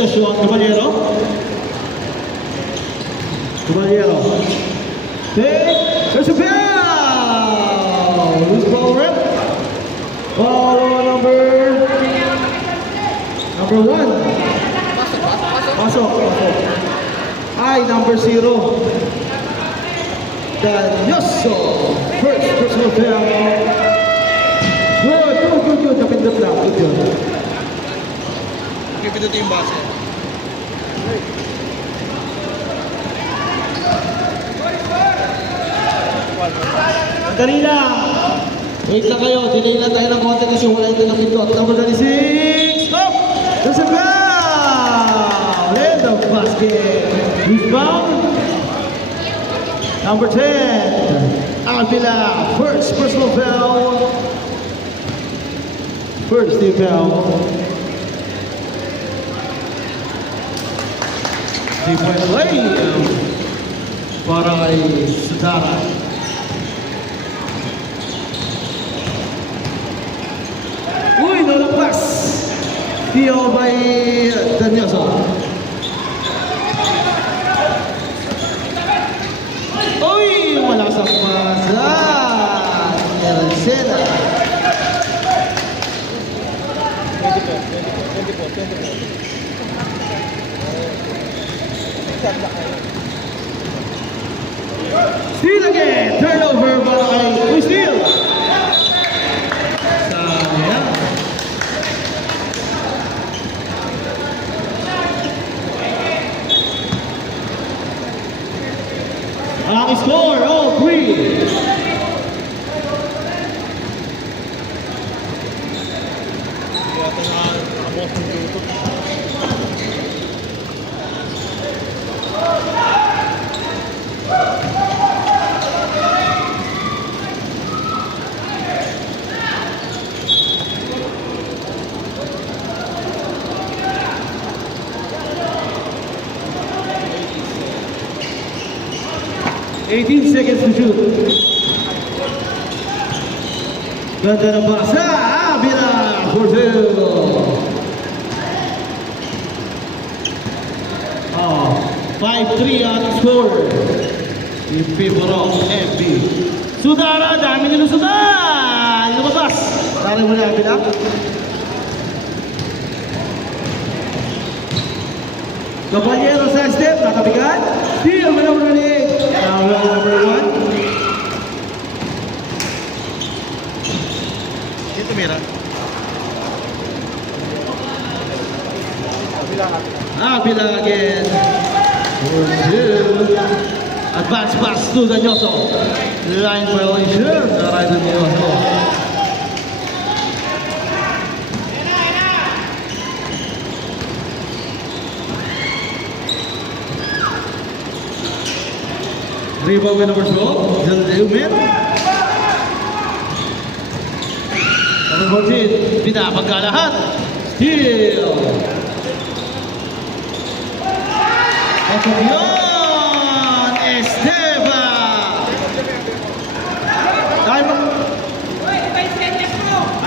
possession, Caballero. Caballero. There's a foul! Who's the ball rep? Ball number 1. Pasok. Ay, number 0. Danyoso. First personal foul. Good. Napindot lang. Good. Pipindot yung base. Madali lang. Wait lang kayo. Delay lang tayo ng konti kasi wala ito napindot. Number 26. Up! There's a foul! In the basket. Rebound. Number 10. Avila. First personal foul. First team foul. 3-point play para kay Sudara. Uy, no pass. Steal by Danyoso. Uy, wala sa pasa. Ercena. 24. Steal again! Turnover para kay Uy, steal! Sayang. Ang score, all 3. Kaya ito nakabos ng dito. $18 seconds to shoot. Ganda ng basa. Avila for two. 5-3 on the score. In favor of FB. Sudara, dami nilusutan. Lumabas. Tari mo na, Avila. Caballero sa step, nakabigat. Steal by number 28. Now number 1. Dito mira. Avila again. 4-2. Advance pass to Danyoso. Line violation. Naray Danyoso. Rebound by number 12. Zaleumen. Number 14. Pinapagkalahat. Steal. Otobion. Esteban. Time.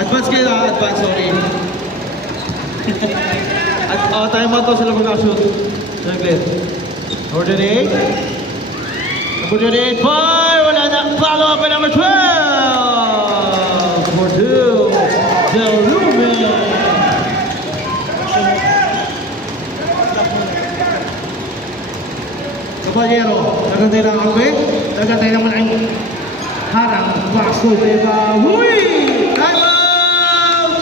Advance kayo na. Advance, sorry. Time out to sila mag-shoot. Saglit. Order 8. Number 28, wala na. Follow up by number 12. For 2. Zaleumen. Caballero, nagantay lang ang way. Nagantay naman ang harang. Pasko sa iba. Huy! Time out!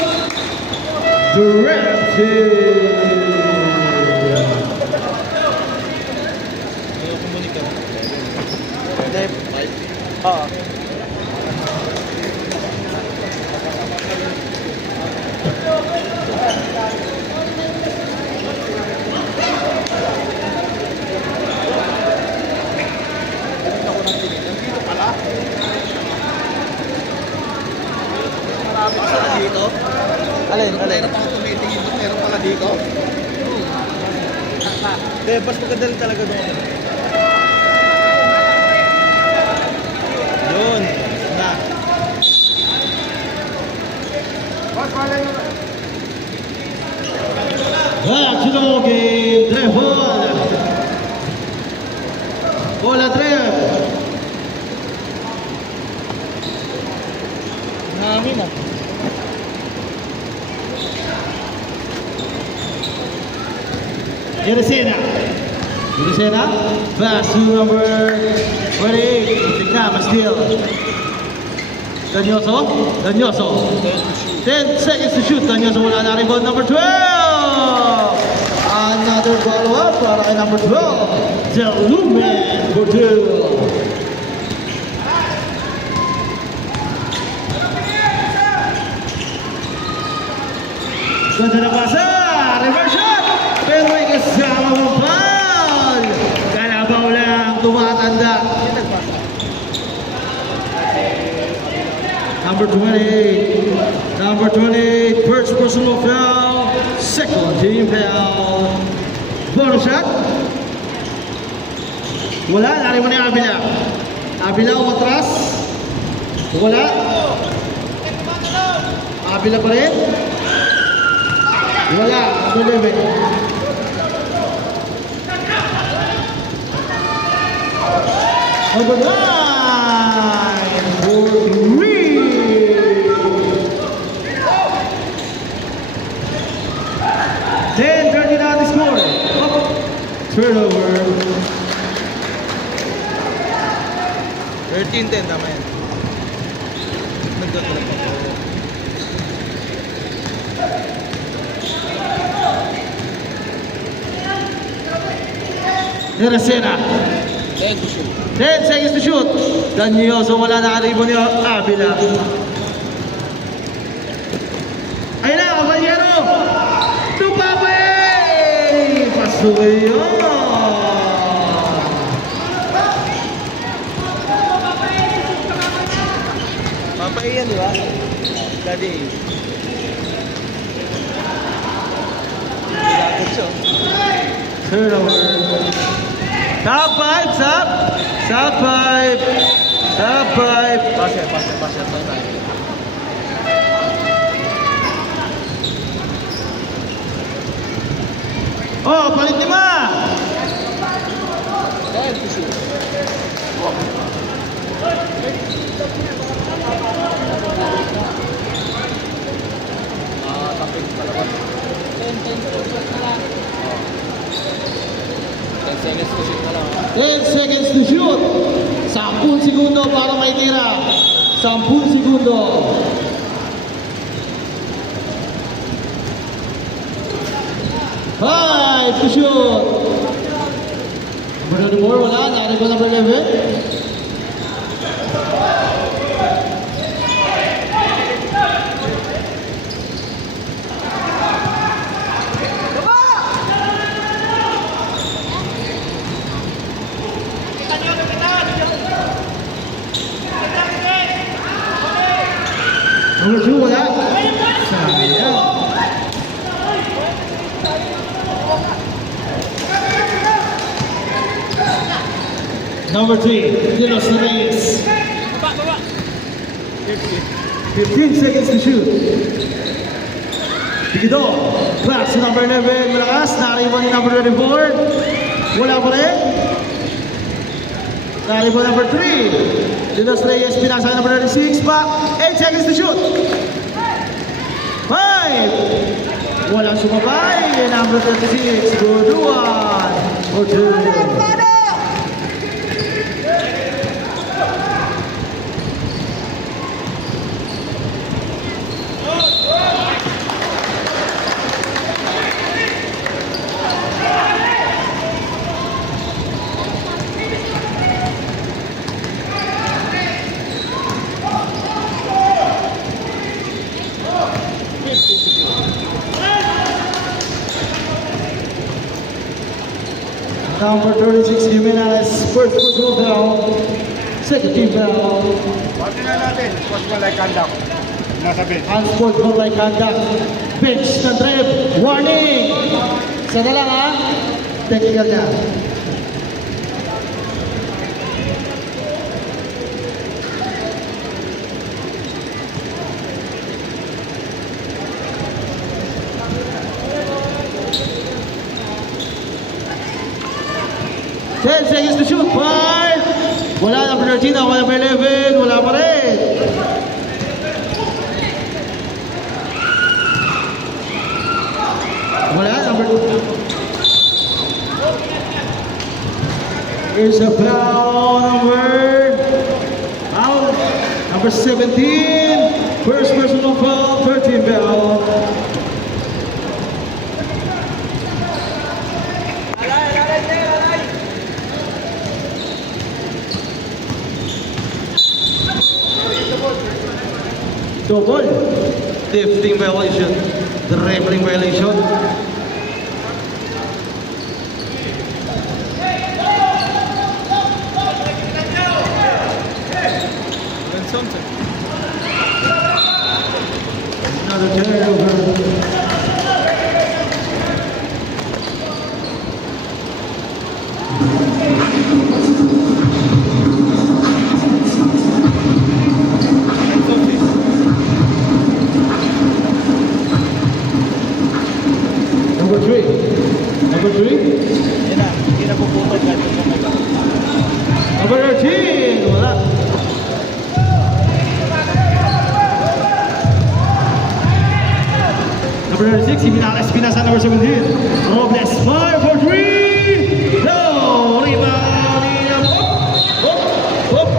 Directed. Oo. Marami sila dito. Alin? Meron pang tumitingin. Meron pala dito. Hindi, mas maganda rin talaga doon. Yun. Na. Back to the ball game. Bola trip. Namin ah. Yeresena. Yeresena. Pass to number 28. Tignan, Mastil. Danyoso. Danyoso. 10 seconds to shoot. Danyoso wala na rebound number 12. Another follow-up para kay number 12. Delumen Bordeaux. Ganda na pasa. Reverse shot. Pero may kasama mo foul. Kalabaw lang. Tumatanda. Number 28. Number 28. First personal foul. Second team foul. Bonus shot. Wala. Nari mo na yung Abila. Abila umatras. Wala. Abila pa rin. Wala. Number 11. Number 9. For 3. 10-30 na the score. Up. Turnover. 13-10, tama yan. Nagdodrop ako. Teresena. 10 to shoot. 10 seconds to shoot. Danyoso wala na karibo ni Abila. Ayun na, Caballero. Tupapay! Pasukin yun. Papaiyan, di ba? Daddy. Nagagod siya. Turnover. Top 5, top. Top 5. Top 5. Passer. Tayo tayo. Oh, palit ni Ma. 10 to shoot. Tapos palabas. 10 seconds to shoot na lang. 10 seconds to shoot. 10 segundo para may tira. 10 segundo. 5 to shoot. Number 4, wala. Nari ko number 11. Number 2, wala. Sayang. Number 3, De Los Reyes. 15 seconds to shoot. Pigido. Pass to number 11. Malakas. Nakariban ni number 24. Wala pa rin. Nakariban number 3. De Los Reyes. Pinasa number 36. Pa. 8 seconds to shoot. 5. Walang sumabay. Number 36. Good one. Or 2. Number 36, Jimenez, first personal foul, second team foul, Pati na natin, sportsmanlike conduct. Nasa bench. unsportsmanlike conduct, bench na trip, warning! Isa na lang ha, technical na. Ten seconds to shoot. 5, 13 ako, number 11, wala pa rin. Wala, number 2. Here's a foul number 17. First personal foul, 13 foul. Double. Lifting violation. Dribbling violation. Another turnover. Number 3. Number 3. Yan na, hindi na puputol kahit yung kamay ka. Number 13. Wala. Number 36, Espinosa, number 17. Robles, fire for 3. No, rebound. Up.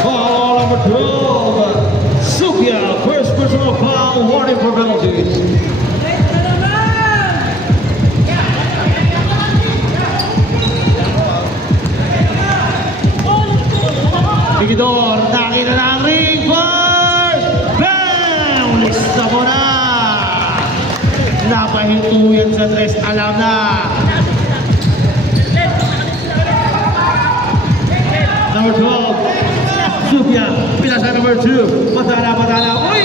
Foul number 12. Supia, first personal foul, warning for penalties. Bigidor, nakita na ang ring for bam! Lista mo na! Napahinto yan sa tres, alam na! Number 12, Supia, pinasa number 2, patana, uy!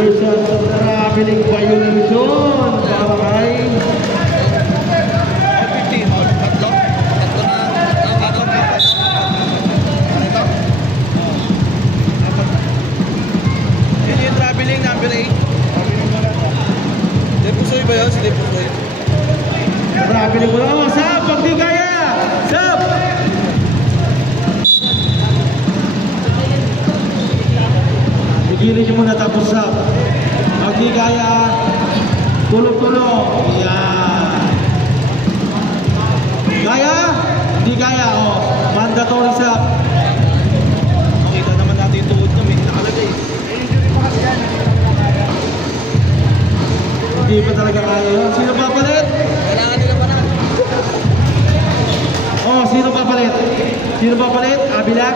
There's a traveling violation, barakay. 15, tatlo na, yun yung traveling number 8. Depusoy ba yun? Si Depusoy. Traveling mo na, Sap, pag di kaya! Sap! Pigilin niyo muna tapos Sap. Pag di kaya, tulog-tulog. Yan. Kaya? Hindi kaya, oh. Mandatory Sap. Makita naman natin yung tuhod niya, may nakalagay. Hindi pa talaga kaya yun. Sino papalit? Kailangan nila pa na. Oh, sino papalit? Sino papalit? Abila?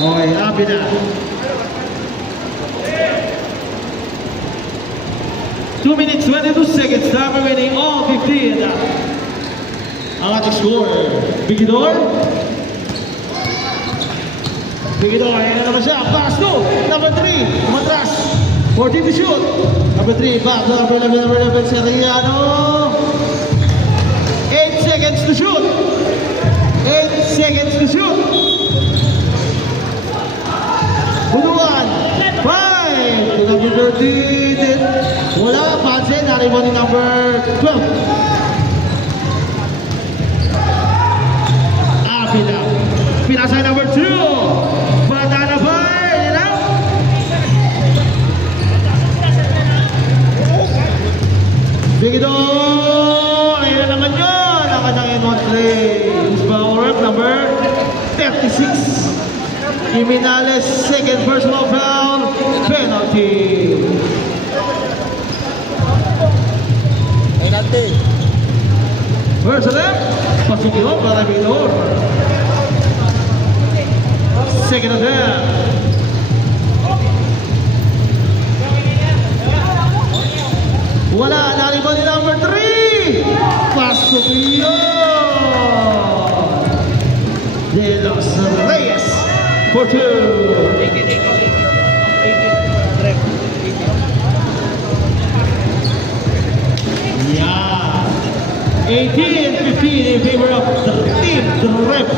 Okay, Abila. 2 minutes, 22 seconds. Time remaining, all 15. Ang ating score. Bigidor. Ayan na naman siya. Pass to number 3. Matras. 14 to shoot. Number 3. Back to number 11. Seriano. 8 seconds to shoot. 8 seconds to shoot. Bunuan. 5 to number 13. Wala. Pansin. Naribo ni number 12. Abila. Pinasa number 2. Patana fire. You know? Bigidor. Ayan na naman yun. Ang kanyang in-on play. Who's power up? Number 36. Jimenez, second personal foul. Penalty. Penalty. Where's the left? Pasok yun para Bigidor. Second attempt. Wala, nariban ni number 3. Pasok yun. De Los Reyes for 2. 18. Direct. 18. Yeah. 18-15 in favor of the team Drip.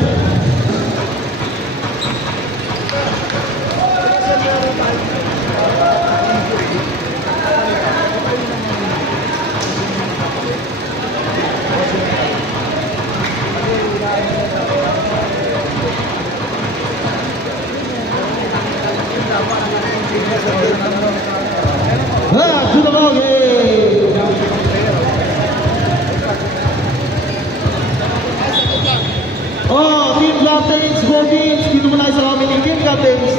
pace.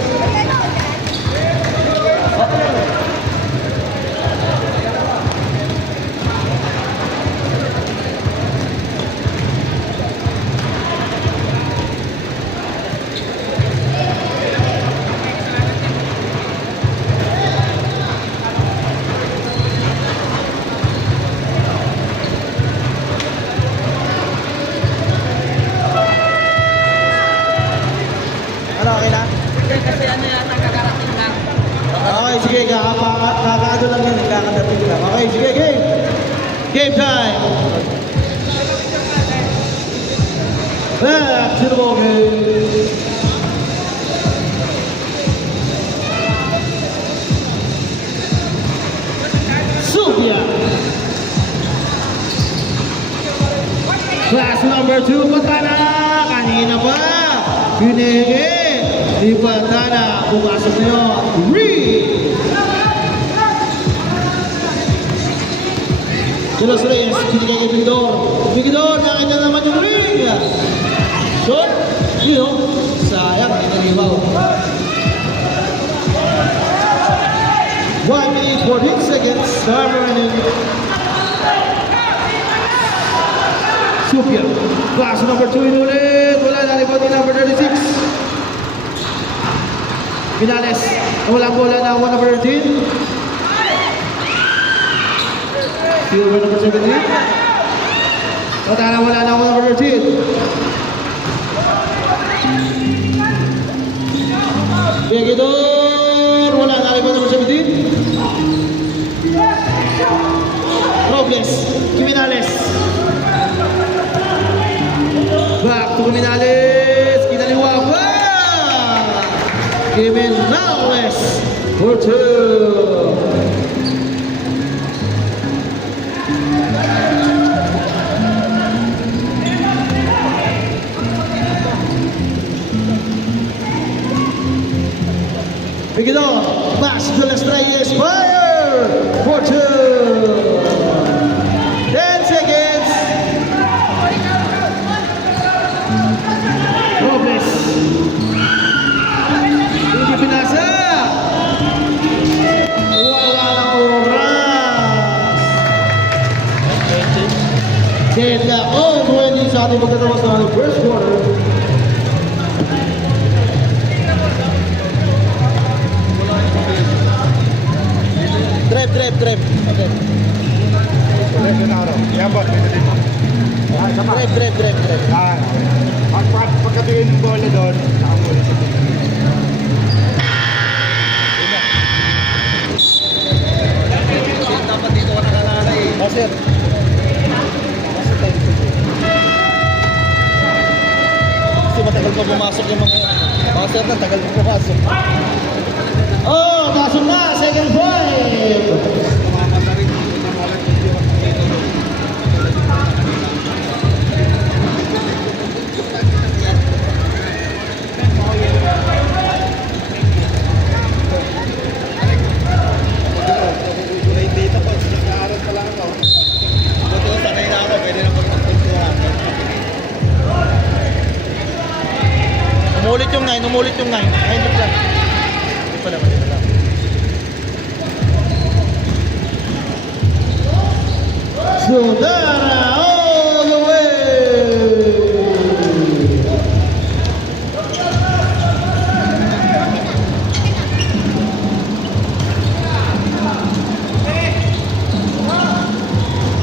Ano, okay na? Kasi ano yata kakarating lang. Okay, sige, kakado lang yan, kakadating lang. Okay, sige, game! Game time! Back to the ball game! Sylvia! Class number 2, Patana! Kanina pa! Pinige! Di Patana! Pumasok na yun! Reed! Los Reyes, kinikay kay Bigdor. Bigdor, nakita naman yung ring! Short! Yun o. Sayang, inalibaw. 1 minute 14 seconds. Time running. Supia. Class number 2 inulit. Wala na rebound ni number 36. Pinales. Walang bola na one number 13. Silver number 17. Patana wala na one number 13. Bigidor. Wala na rebound number 17. Robles. Criminales. Back to Criminales. Kinaliwa pa. Criminales. For 2. Bigidor. Max de las Reyes. Fire. For 2. 10 seconds. Robles. Hindi pinasa. Wala na oras. Dead na all 20 sa ating pagkatapos ng first quarter. Trap. Okay. Left na araw. Yan boss, may dito. Trap. Ah, pagkatingin ng bola doon, nakamuli sa dito. Dapat dito ka nakalalay eh. Oh, sir. Kasi matagal pa pumasok yung mga yan. Baka sir na, tagal pa pumasok. Oh, pasok na. Second five. Kulay dito po, nag-aaral pa lang ako. Buti ko sanay na ako, pwede na po magpuntuhan. Umulit yung 9. Ay, hindi pala. Hindi pala. Sudara all the way.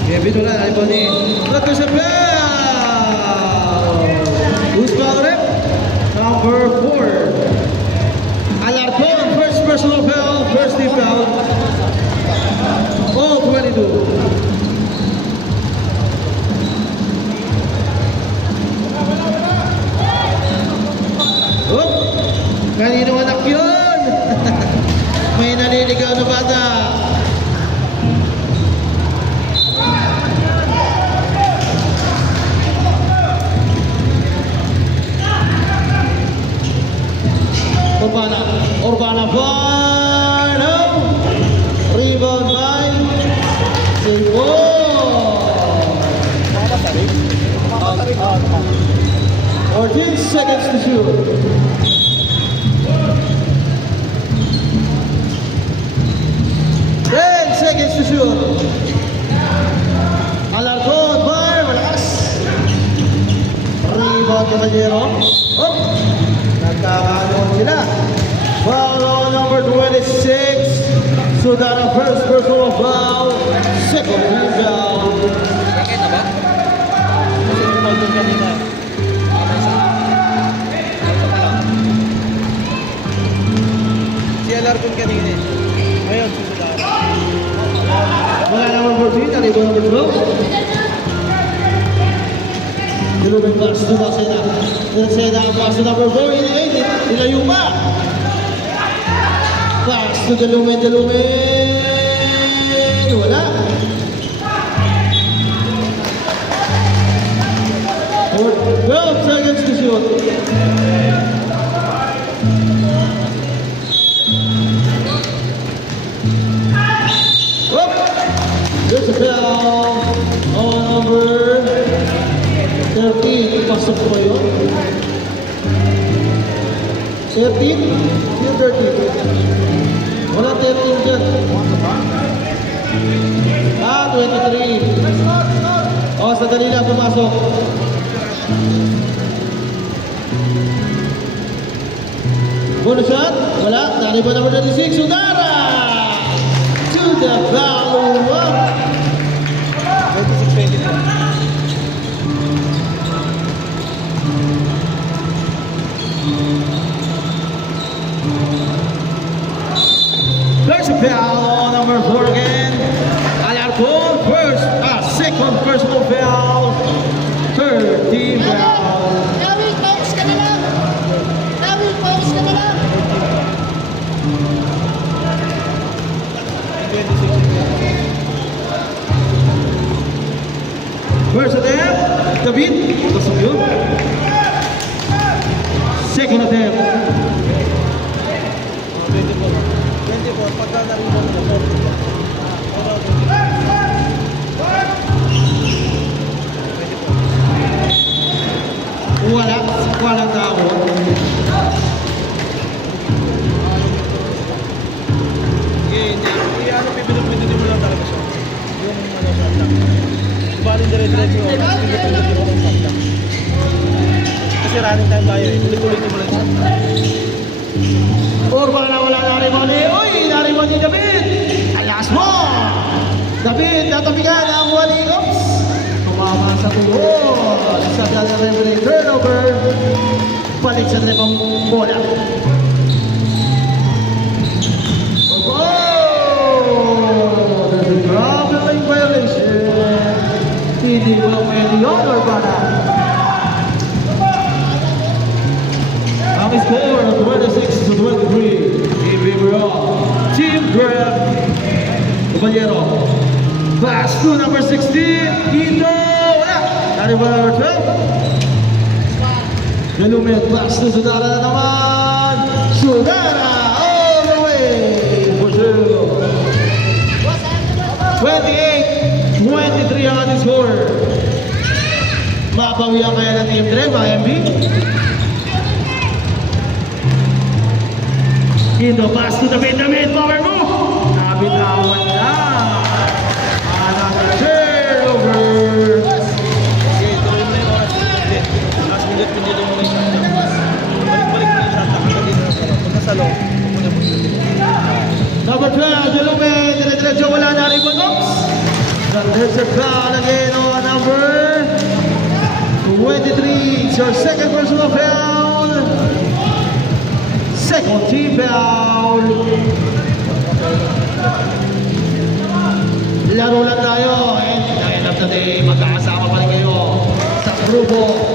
Kevin wala na iba ni Dr. Sabel. Who's foul rep? Number 4. Alarcon, first personal foul, first team foul. All 22. Oh, kanino anak yun? May naliligaw na bata. Urbana Farno. Rebound by Silvo. 14 seconds to shoot. at Caballero. Oh! Nagkakaroon sila. Foul number 26. Sudara first personal foul. Second team foul. Second na ba? Kasi tumawag doon kanina. Okay, isa. Ito pa lang. Si LR doon kanina eh. Ngayon, susunod. Wala number 14, naribo number 12. Dilumin pass to Baseda. Baseda ang pass to number 4, nilayo pa. Pass to Dilumin. Wala. 12 seconds to shoot. There's a foul on number 13. Pasok pa yun. 13? Yung 13. Wala 13 dyan. 23. Sandali lang pumasok. Bonus shot? Wala. Dali ba number 36? Sudara! To the foul. 26-24. There's a foul on number 4 again. Alarcon second personal foul. Third team foul. Dawid, focus ka na lang. Dawid, focus ka na lang. 26-24. First attempt, David. Pasok yun. Second attempt. 24, pagka narinig mo na 24. Walang tao. Hindi. Ano, pipinupindutin mo lang talaga siya. Yung ano, shot lang. Bali dire-diretso yung oras, pipinupindutin mo lang shot lang. Kasi running time tayo eh. Ulit-ulitin mo lang shot lang. Urban na wala na Rimoni. Uy, narimoni David. Alas mo. David, natabigan ang wali. Oops. Tumama sa tuhod. Sa dala referee turnover. Balik sa tripang bola. Oh! There's a traveling violation. Hindi ba pwede yun, Urbana? Ang score of 26-23 in favor of Team Grab. Caballero. Pass to number 16. Ito. Wala. Dari ba number 12? Galumet. Pass to Sudara na naman. Sudara all the way for 28-23 ang ating score. Mapawihan kaya ng Team Grab, MB? Ito, pass to David, power mo! Nabitawan na! Another turnover! Sige, tuloy mo na yung oras. Last minute, pindutin mo na yung shot lang. Balik-balik mo na yung shot lang. Hanggang dito na sa'yo. Pag nasa low, huwag mo na pindutin. Number 12, Jalume, dire-diretso wala na rin ba, Nox? There's a foul again on number 23. It's your second personal foul. Second team foul. Laro lang tayo. And at the end of the day, magkakasama pa rin kayo sa grupo.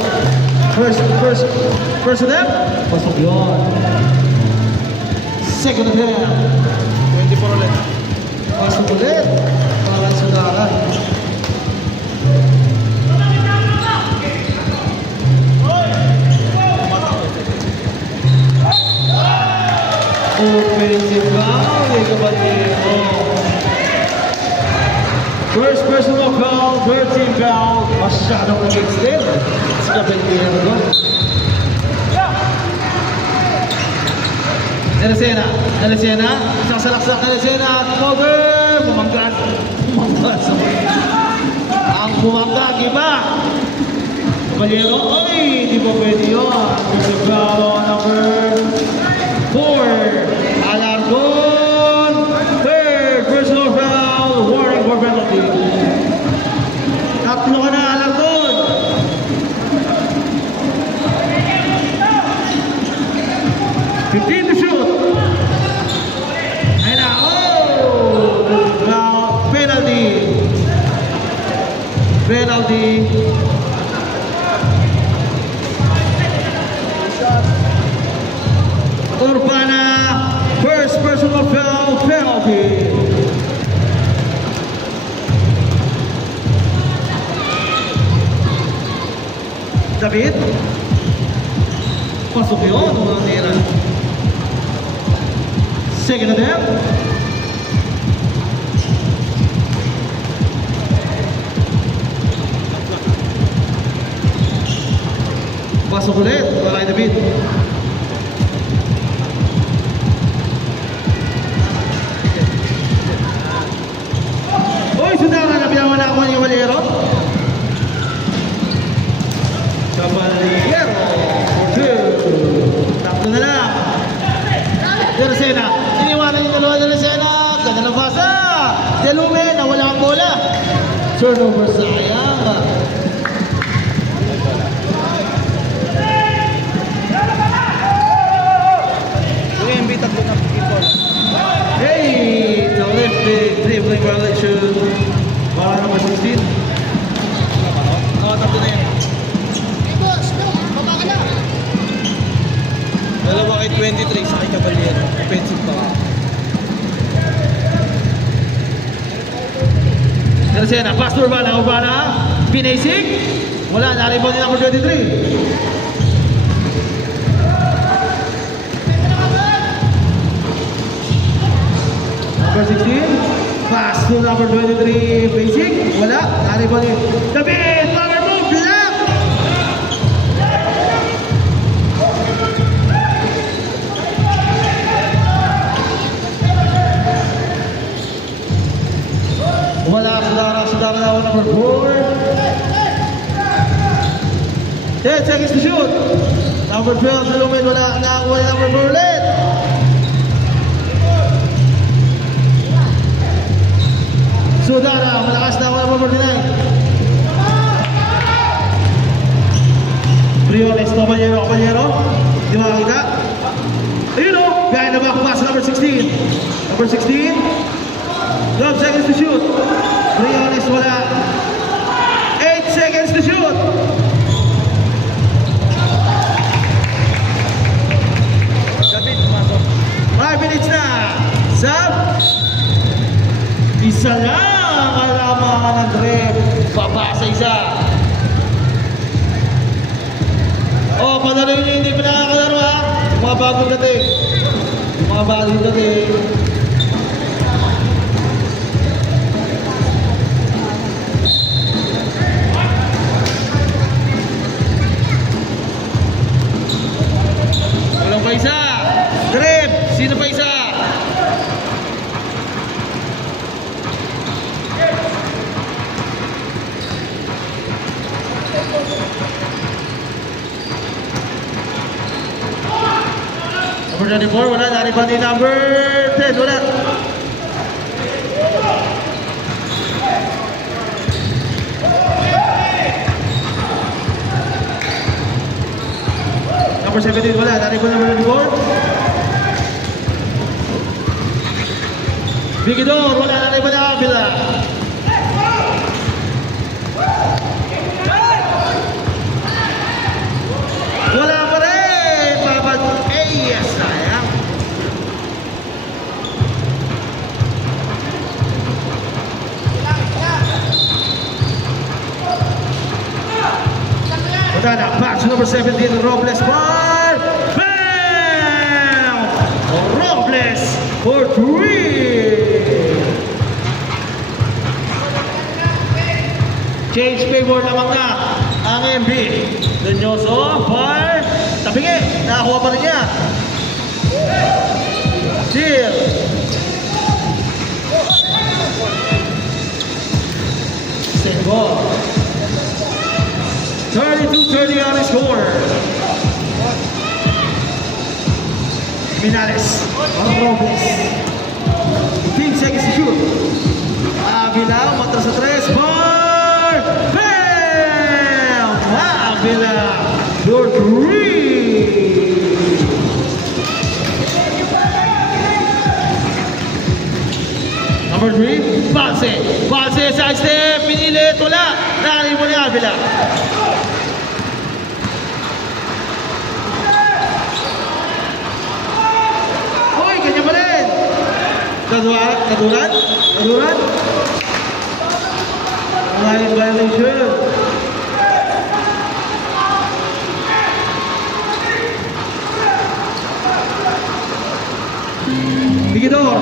First attempt. Pasok yun. Second attempt. 24 ulit. Pasok ulit. Para Sudara. Offensive foul, Caballero. First personal foul, third team foul. Masyadong nag-extend. Si Caballero doon. Elisena. Isang salaksak na Elisena. Cover. Bumanggas. Ang bumangga, iba. Caballero, ay, di ba pwede yun? There's a foul on number 4. Alarcon, third personal foul, warning for penalty. Tatlo ka na, Alarcon. Fifteen to shoot. Ayun na, foul, penalty. Penalty. Urbana, first personal foul, penalty. David, pasok yun, walang tira. Second attempt. Pasok ulit, wala kay David. Sundara na pinaman ako ni Valero. Caballero for 2. Takto na lang. Dercena. Iniwanan yung dalawa ng Dercena. Ganda ng basa. Delume, nawala ang bola. Turnover, sayang. Yung MB tatlo na people. Hey, the left dribbling violation. Bala number 16. Tatlo na yan. Boss, no, baba ka na. Dalawa kay 23 sa kay Caballero. Offensive pa. Dercena, pass to Urbana. Urbana, Pinasig. Wala, naribon din number 23. Number 16, pass to number 23, Basic. Wala, naribon din. David, power move, block! Wala, Sudara na number 4. 10 seconds to shoot. Number 12, Lumen, wala number 4 ulit. Sudara, malakas na ako number 49. Briones, Caballero. Di makakita? Ayun o, behind the back pass, number 16. Number 16, 12 seconds to shoot. Briones, wala. 8 seconds to shoot. David, pumasok. 5 minutes na. Sab. Isa lang ang lamangan ng trip. Baba sa isa. Oh, padala yun hindi pa nakakalaro ha. Mga bagong dating. Mga bagong dating. Walang pa isa. Trip. Sino pa isa? Number 24, wala. Nariban din number 10, wala. Number 17, wala. Nariban number 24. Bigidor, wala. Nariban na Avila. Wala pa rin. Babad. Yes, sayang. Madana, back to number 17, Robles bar. Bam! Robles for 3. Change favor lamang na ang MB. Danyoso, far. Tabingi, nakakuha pa rin niya. Steal. Second ball. 32-30 on the score. Minales. Robles. 15 seconds to shoot. Avila, matra sa 3. Bar! Bam! Avila, your 3. Number 3, Balse. Balse, side step, pinilit, wala. Nakali mo ni Avila. Uy, ganyan pa rin. Kaduran. Line violation. Bigidor.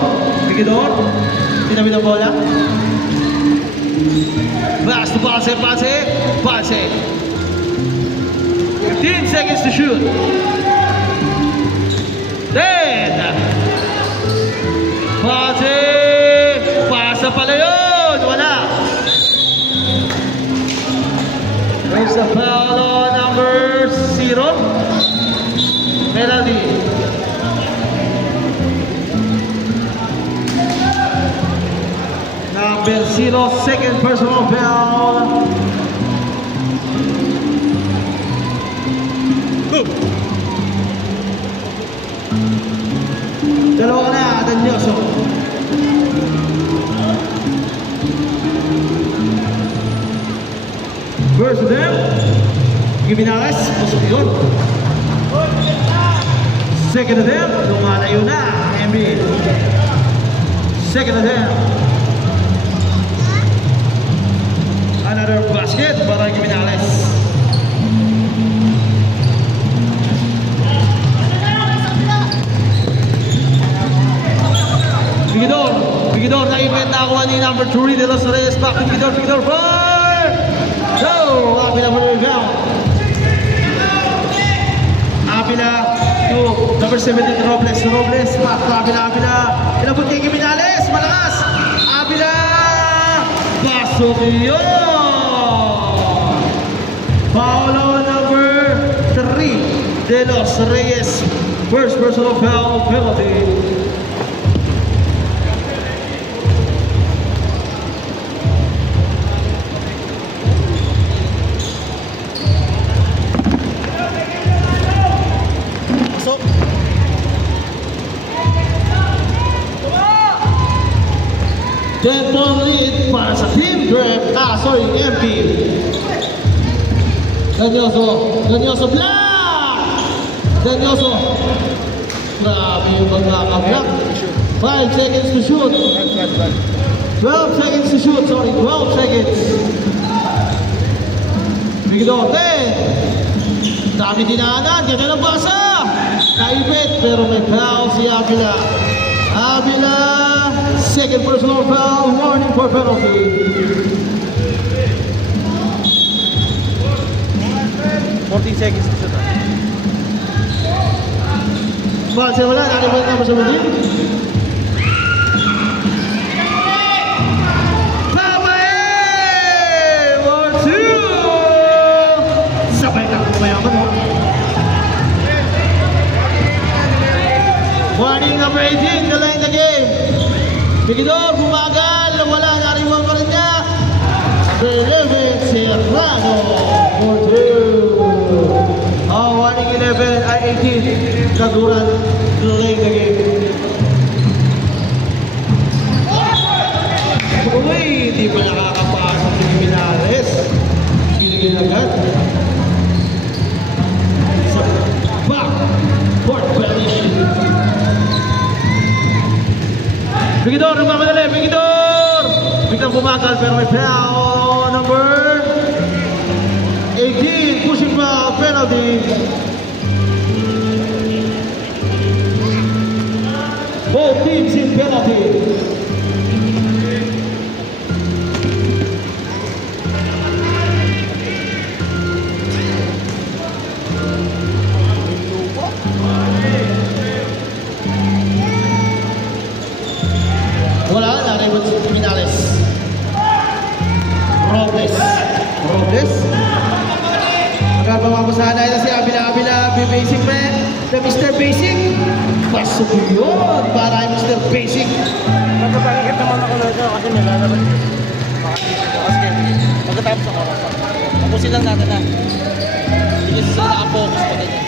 Tinabi ng bola. Pass to Balse. 15 seconds to shoot. Then, Balse. Pasa pala yun. Wala. There's a foul on number 0. Penalty. Number 0, second personal foul. Dalawa na, Danyoso. First to them. Giminales, pasok yun. Second to them, lumalayo na, MB. Second to them. Another basket para Giminales. Bigidor, naipit na ako ni number 3 de Los Reyes. Back to Bigidor, fire! Go! Avila for the rebound. Avila to number 17, Robles. Back to Avila. Inabot kay Giminales, malakas. Avila! Pasok yun! Foul on number 3 de Los Reyes. First personal foul penalty. Pasok. Tempo lead para sa team draft. MP. Danyoso block! Danyoso. Grabe yung pagkakablock. 5 seconds to shoot. 12 seconds to shoot. 12 seconds. Bigidor, 10. Dami dinaanan. Ganda ng basa. Naipit, pero may foul si Avila. Second personal foul. Warning for penalty. Seconds to shoot. Balse wala, nakalimutan na ba sa mundi? Babae! 1-2! Sabay ka kumayaman mo. Warning number 18, delaying the game. Bigidor, bumagal, wala, nariwan pa rin niya. Number 11, Serrano. 4-2. Warning 11, 18. Kaduran, delaying the game. Uy, hindi pa nakakapasok si Giminales. Kinigil agad. Sa back, Fort Valley. Bigidor, nagmamadali, Bigidor! Biglang bumakal, pero may foul. Number 18, pushing foul, penalty. Both teams in penalty. Wala na, Raymond Giminales. Robles. Agar pamamasada na si Abila, Basic man, the Mr. Basic. Pasok yun para kay Mr. Basic. Magpapakikit naman ako na ito kasi may lalabas. Kasi pagkatapos ng oras. Tapusin lang natin na. Hindi kasi sila nakapokus pa ganyan.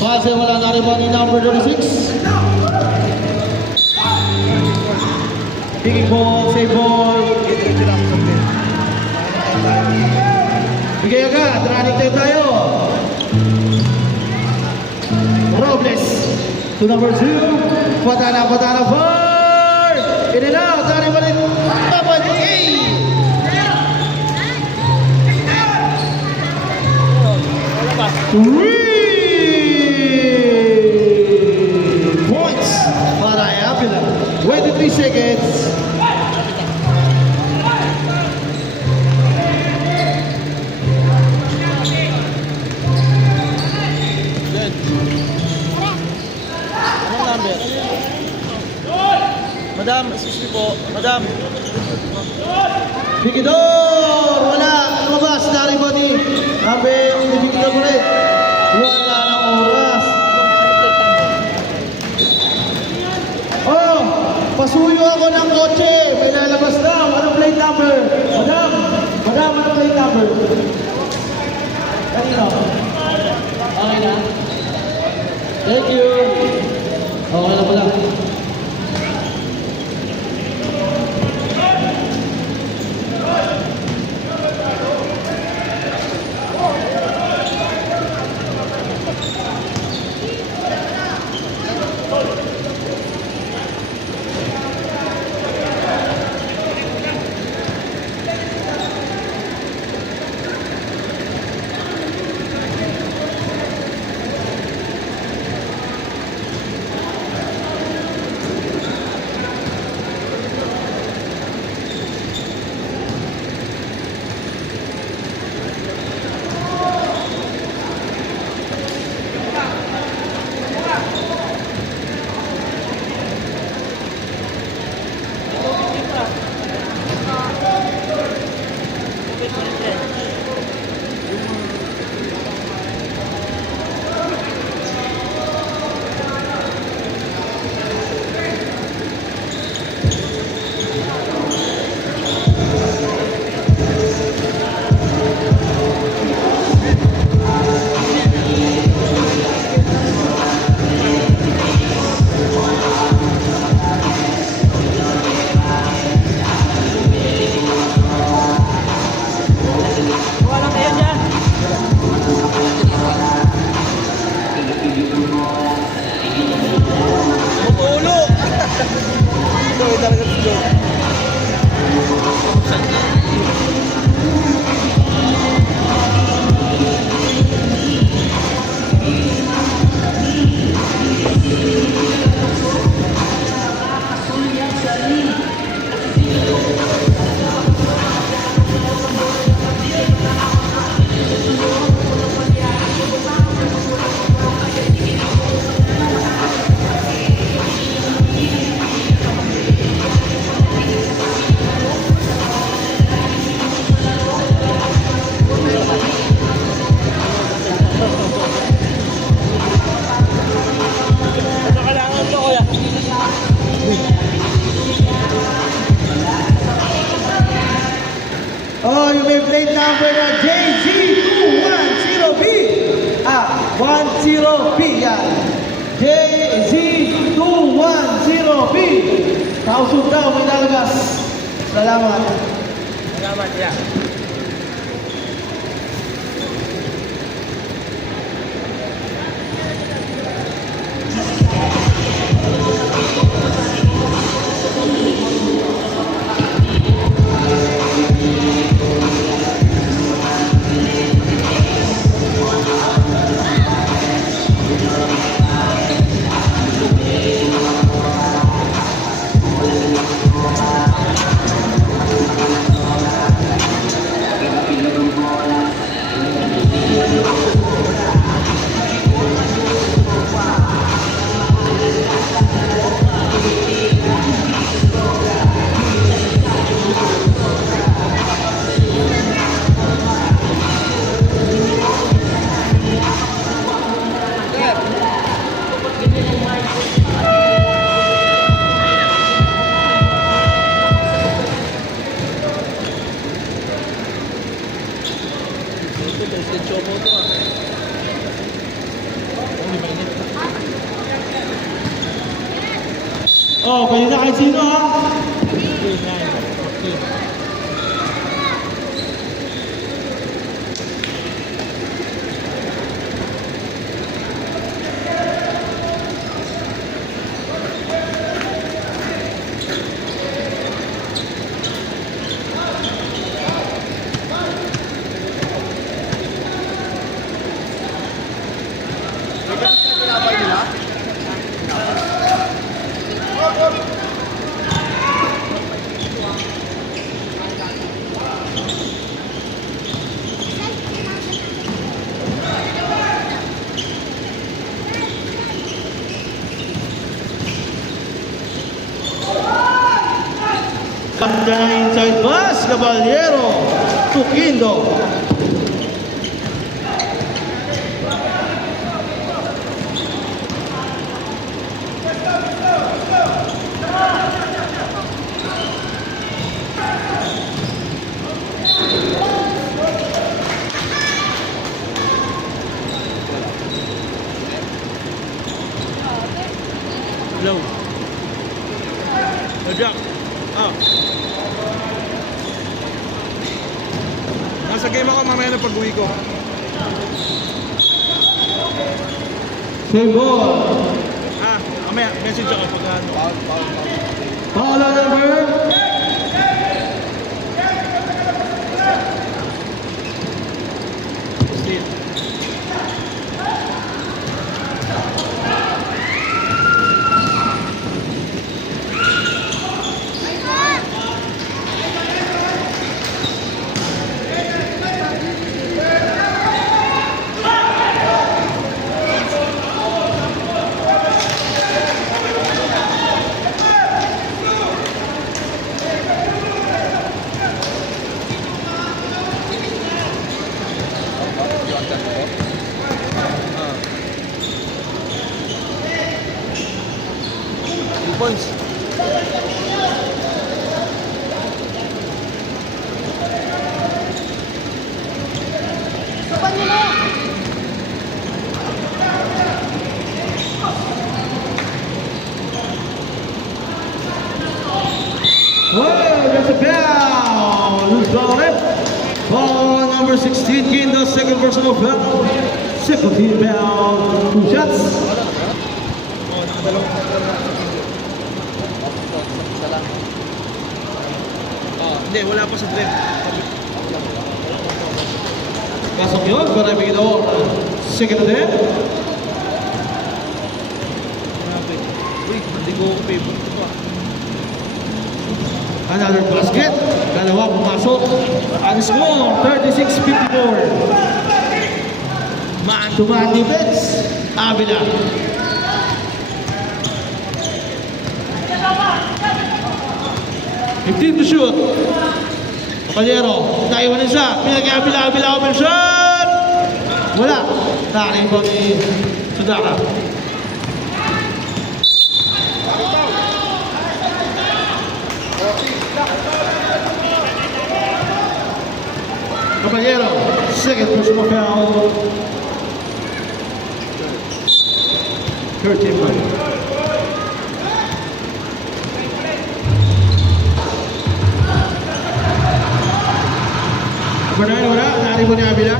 Kasi wala na rin ba ni number 36? Biggie ball, save ball. Diretso lang sa pin. Bigay agad, running time tayo. Robles to number 2. Patana, far. In and out, tari pa rin. Papa J. Three points para Avila. 23 seconds. Good. Anong number? Madam, excuse me po. Madam. Bigidor! Wala! Lumabas! Naribody! Sabi, bigidor mo rin. Wala ng oras. Oh! Pasuyo ako ng kotse! May lalabas na! Anong plate number? Madam! Madam, anong plate number? Kanino? Okay na? Thank you! Okay na pala. Oh, you may plate number na JZ210B. 10B yan. JZ210B. Kausog daw, may lalabas. Salamat. Salamat, yeah. Ito, President Choco to ah. Hindi mainit. Oh, kayo na kahit sino ha? 3, 9, 14. Ganda ng inside pass, Caballero to Kindo. Low. Jack. Ah. Nasa game ako mamaya na pag-uwi ko. Same ball. Ah, mamaya message ako pag ano. Foul on number. Steal. Points. Saban nyo na. Oh, there's a foul. Loose ball it. Ball number 16, Kindo, second personal foul. Second team foul. 2 shots. Oh, nakadalawang hindi, wala pa sa trend. Pasok yun, maraming ito. Second na din. Grabe. Uy, hindi ko favorite ito pa. Another basket. Dalawa pumasok. Ang score, 36-54. Man-to-man defense. Avila. Team to shoot. Caballero, naiwan siya. Pinag-Avila open shot. Wala. Nakarin po ni Sudaka. Caballero, second personal foul. 13 points. Number 9, wala. Nari po ni Avila.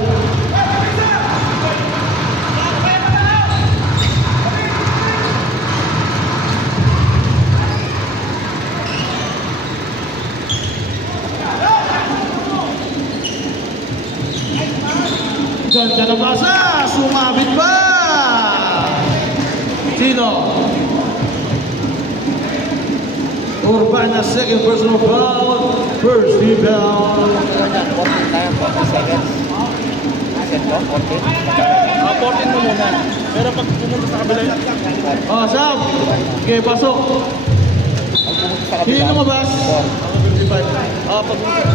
Ganda na basa. Sumabit ba? Sino? Urbana, second personal foul. First team foul. 40 seconds. Set ko, 40. 14 mo muna. Pero pag pumunta sa kabila yun, Oh, Sam. Okay, pasok. Pag pumunta sa Sino kabila, lumabas? 4. pag pumunta.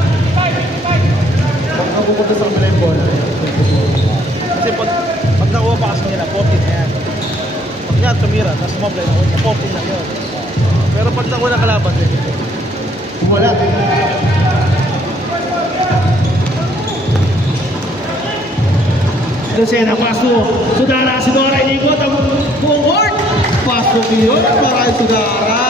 Pag napupunta sa kanila yung bola. Kasi pag nakuha pa kasi nila, 14 na yan. Pag niya tumira, tapos sumablay na 14 na yun. Pero pag nakuha ng kalaban, Wala. Lucena, pass to Sudara. Sudara inikot ang buong court. Pass to yun para kay Sudara.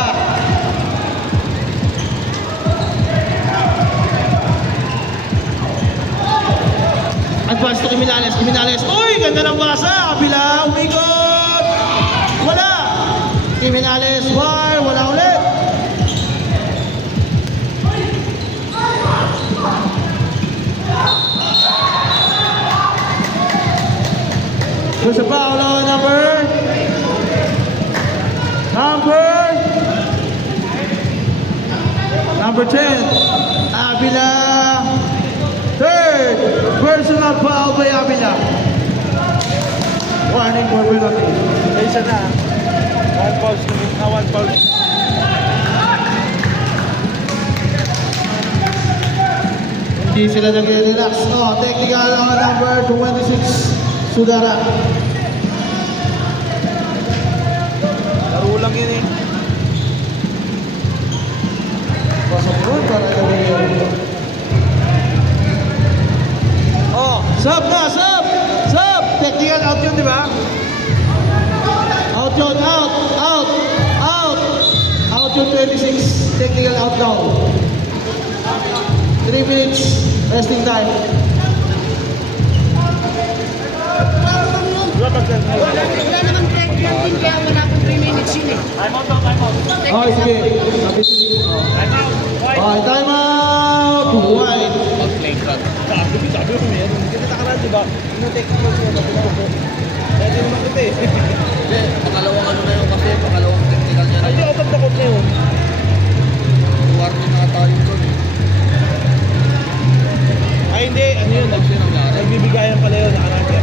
Advance to Kiminales. Kiminales. Uy, ganda ng basa. Kabila, umikot. Wala. Kiminales, wala ulit. There's a foul on number 10. Avila. Third personal foul by Avila. Warning for penalty. Isa na. One foul. Hindi sila nag-relax. Oh, technical on number 26. Sudara. Laro lang yun eh. Pasok doon para gawin. Oh, sub na, sub! Sub! Technical out yun, di ba? Out yun, out! Out yun 26. Technical out now. 3 minutes resting time. Wala naman track yan din kaya wala pang 3 minutes yun eh. Oh, sige. Oh, time out! Wide. Sabi ko meron. Kita ka na, diba? Yung technical ko na pinapos. Pwede naman kita eh. Hindi, pangalawang ano na yun kasi, pangalawang technical niya na Hindi yun. ako takot na yun. Warning na tayo doon eh. Ay hindi, ano yun? Nagbibigayan pala yun. Nakarami.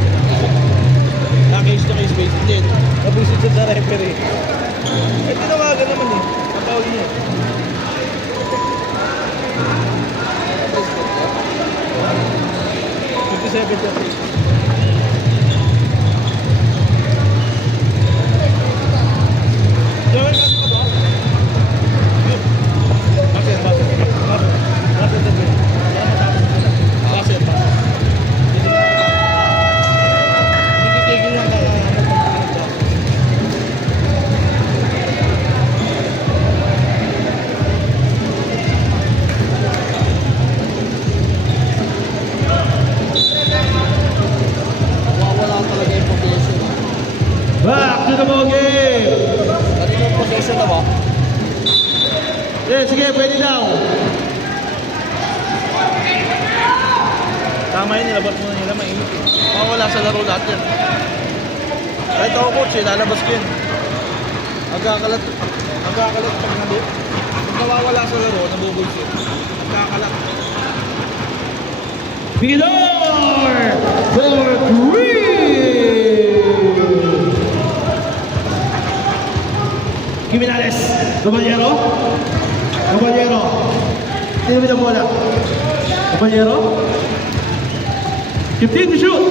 Na case to case basis din. Nabusit siya sa referee. Eh, tinawagan naman eh. Ang tawag niya. 57 to 3. Wawala talaga yung possession. Back to the ball game. Kanina yung possession na ba? Yeah, sige, pwede daw. Tama yun, nilabas mo na nila, mainit eh. Mawala sa laro lahat yan. Kahit ako coach eh, lalabas ko yun. Magkakalat pag nabit. Pag nawawala sa laro, nabubulsit. Magkakalat. Bigidor for three. Kiminales. Caballero. Tinabi na bola. Caballero. 15 to shoot.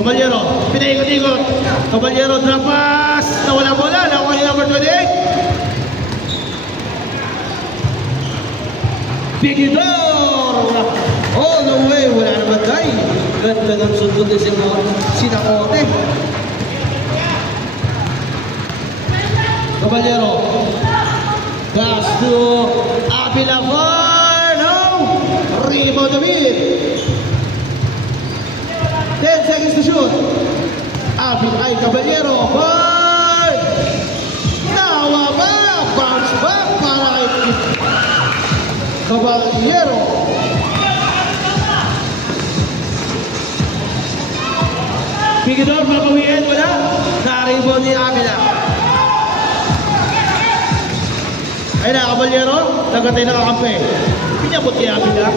Caballero. Pinaikot-ikot. Caballero drop pass. Nawala bola. Nakuha ni number 28. Bigidor. All the way. Wala naman tayo. Ganda ng sundot ni Sinakote. Caballero. Pass to Avila. No! Rebound the mid. 10 seconds to shoot. Caballero. Ball! Nawa ba? Bounce back para kay Caballero. Bigidor, mapawiin mo na. Na-rebound ni Avila. Ayun na, Caballero. Nagatay na kakampi. Pinabot ni Avila.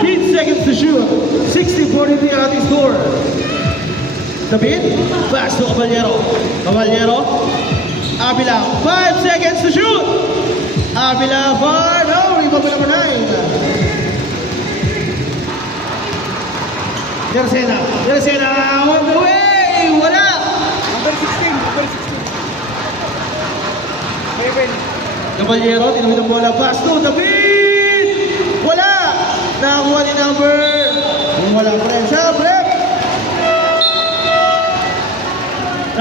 15 seconds to shoot. 60-43 ang ating score. David, pass to Caballero. Avila, 5 seconds to shoot. Avila, far. No, rebound number 9. Garcena, on the way. Wala. Number 16. Kevin. Caballero, tinawid ang bola. Pass to David. Wala. Nakakuha ni number. Wala pa rin. Sa break.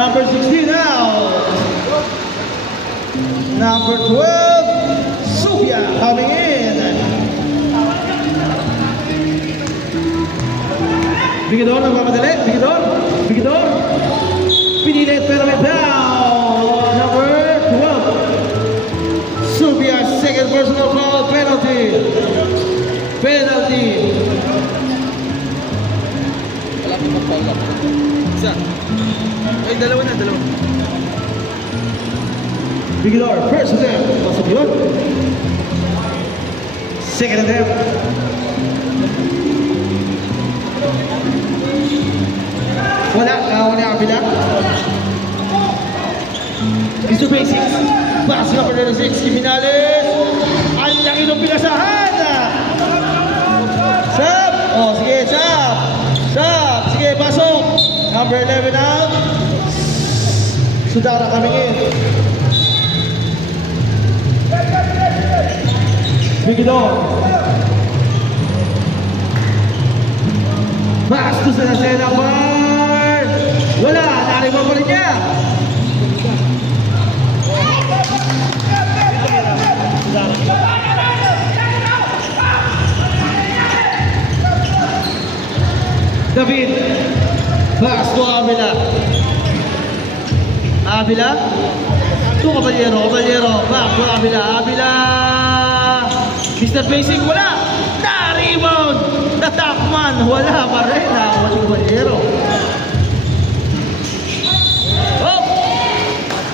Number 16 out. Number 12, Sophia coming in. Bigidor nagmamadali. Bigidor. Pinilit pero may foul. Number 12. Sophia, second personal foul, penalty. Malapit mag-foul up. Isa. Ay, dalawa na. Bigidor, first attempt. Pasok yun. Second attempt. Wala kabila. Mr. Basics. Pass number 36, Jimenez. Ang laki ng pinasahan. Sab. Oh, sige, Sab. Sige, pasok. Number 11 out. Sudara coming in. Bigidor. Pass to sa Sena Bar. Wala, narinig pa rin niya. David. Pass to Avila. To Caballero. Back to Avila. Mr. Basic, wala. Na-rebound. Na-top-man. Wala pa rin. Nakawas yung Caballero. Oh!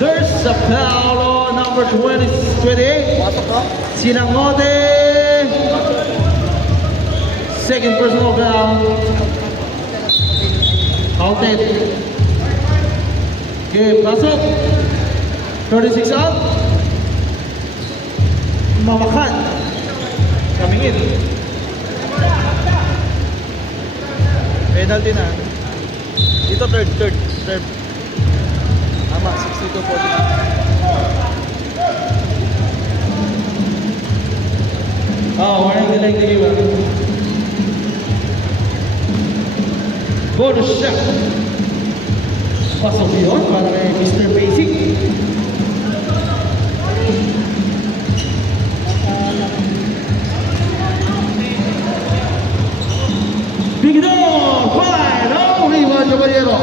There's a foul on number 28. Pasok no? Sinangote. Second personal foul. Counted. Okay, pasok. 36 out. Mamakan. Coming in. Penalty na. Dito third. Tama, 62-40. Warning delay the game. Bonus shot. Pasok yun para kay Mr. Basic. Bigidor! Fine! Oh, rebound Caballero.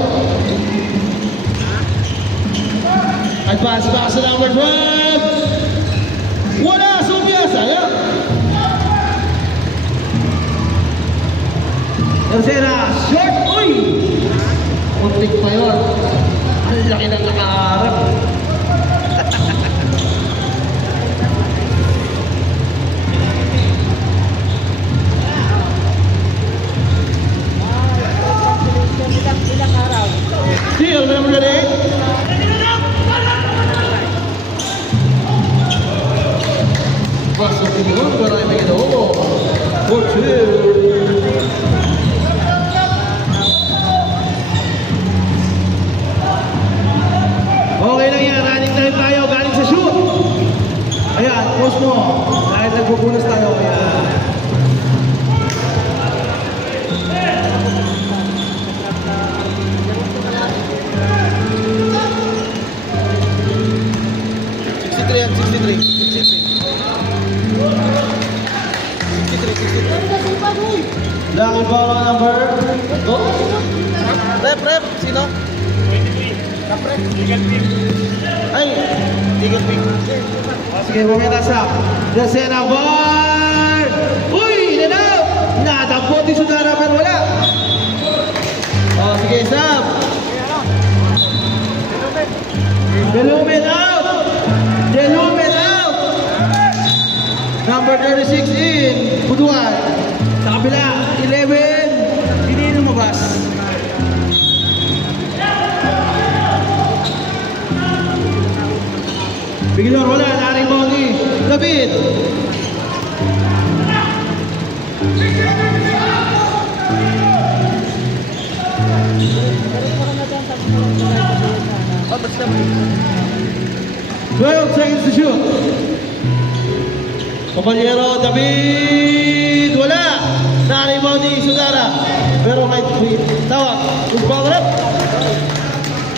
Advance pass to number 12. Wala! Sophia! Sayang! Tercera, short! Uy! Muntik pa yun. Ang laki ng nakaharap. Ilang araw. Steal number 8. Pasok yun, marami ginoo. For 2. Okay lang yan, running time tayo, galing sa shoot. Ayan, post mo. Kahit nagpupunas tayo, ayan. Yan, 63. 63. Lucky ball on number. Go. Rep. Sino? Ay, Ticket pick. sige, bumita sa Yasena Bar. Uy, nanaw. Natakbo din Sudara pero wala. Sige, Sam. Delumen out. Number 36 in. Buduan. Sa kabila, 11. Hindi lumabas. Bigidor, wala. Naring bounty. David. Basta 12 seconds to shoot. Caballero, David, wala. Naribaw ni Sudara. Pero kahit tawag, foul up.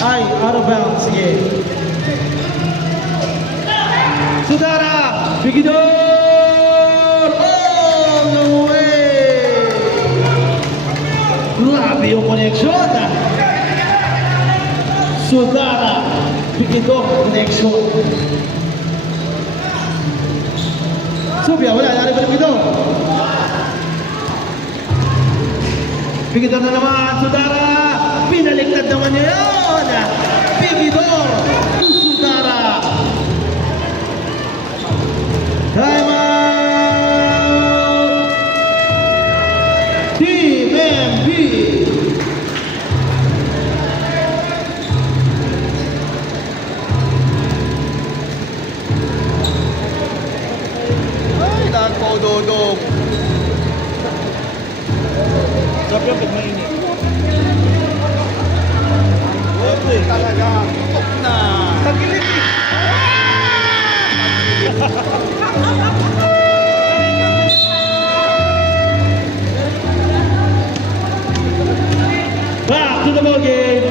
Ay, out of bounds. Sige. Sudara! Bigidor! All the way! Grabe yung connection. Sudara! Bigidor connection. Sobya, wala. Nari pa rin Bigidor. Bigidor na naman. Sudara! Pinaliktad naman niya yun. Bigidor! Sudara! Time out! Team MB! Ay, nako, Dodong. Sarap yung pag mainit. Okay, talaga. Tutok na. Tagilid eh. Back to the ball game!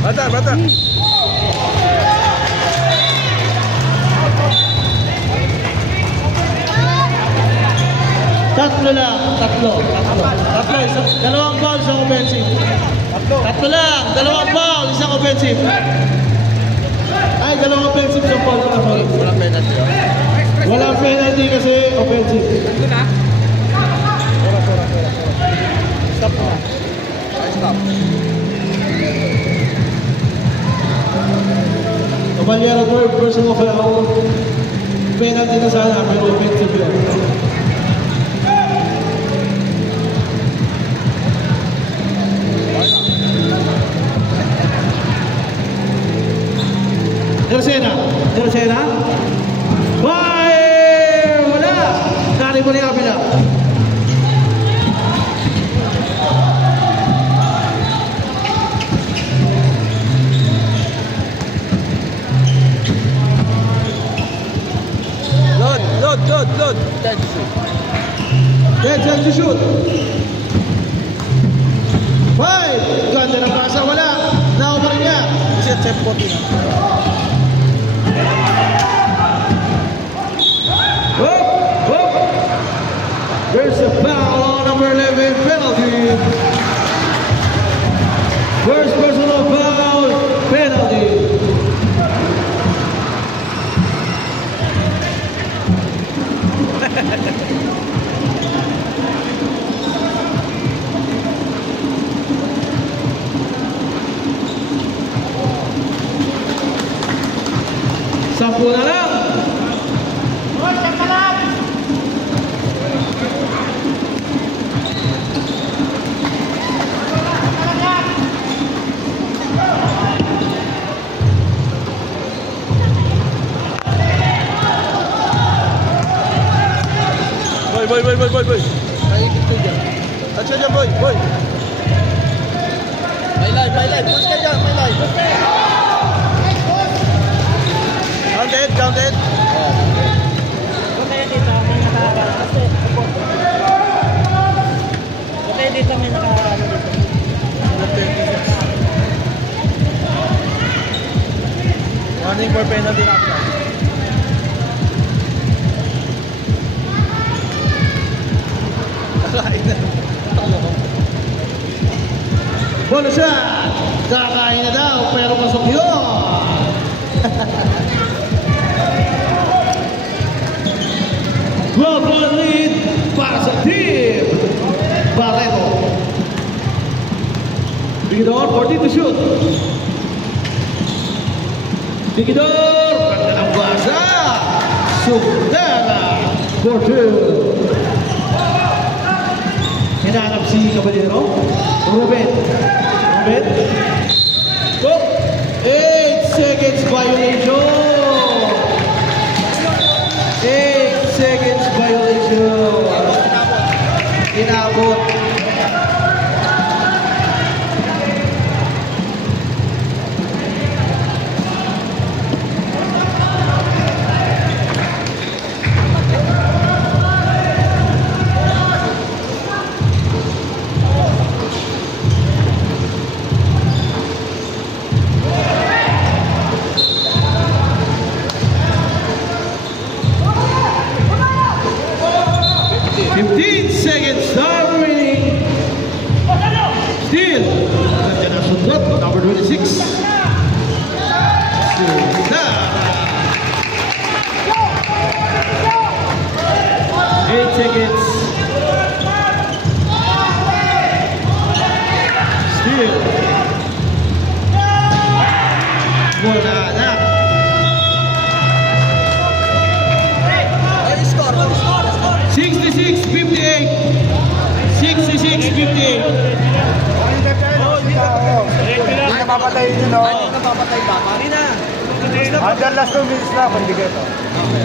Bata, bata. Tatlo lang, tatlo. Dalawang foul, isang offensive. Tatlo lang, dalawang foul, isang offensive. Ay, dalawang offensive, isang foul. Sorry. Walang penalty. Walang penalty kasi offensive. Stop na. Ay, stop. Caballero, third personal foul. Penalty na sana, pero offensive yun. Tercera. Fire! Wala! Dari mo na yung kapila. Load. Dead chance to shoot. Five! Ganda ng pasa, wala. Nako pa rin niya. Set 14. Whoop! There's a foul on number 11 penalty. First personal foul penalty. Sampu na lang. Boy. Naikit ko dyan. At siya dyan, boy. May live. Push ka dyan, may live. Counted. Kaya dito may naka-kasi. Kaya dito may naka-ano dito. Running for penalty na ako. Bonus shot! Kakain na daw, pero pasok yun! Global lead para sa team Barreto. Bigidor, 40 to shoot. Bigidor, pagka ng basa. Sundana, for two. Hinahanap si Caballero. Ruben. Ruben. Go! 8 seconds violation! 8 seconds violation! Inabot. Start remaining. Still, nandiyan ang sundot, number 26. Sunda. 8 seconds. Still. Wala na. Ay, score. 66-58. 66-58. Hindi na papatayin yun, no? Ano napapatay ba? Marina. Under last 2 minutes na, pandigay to.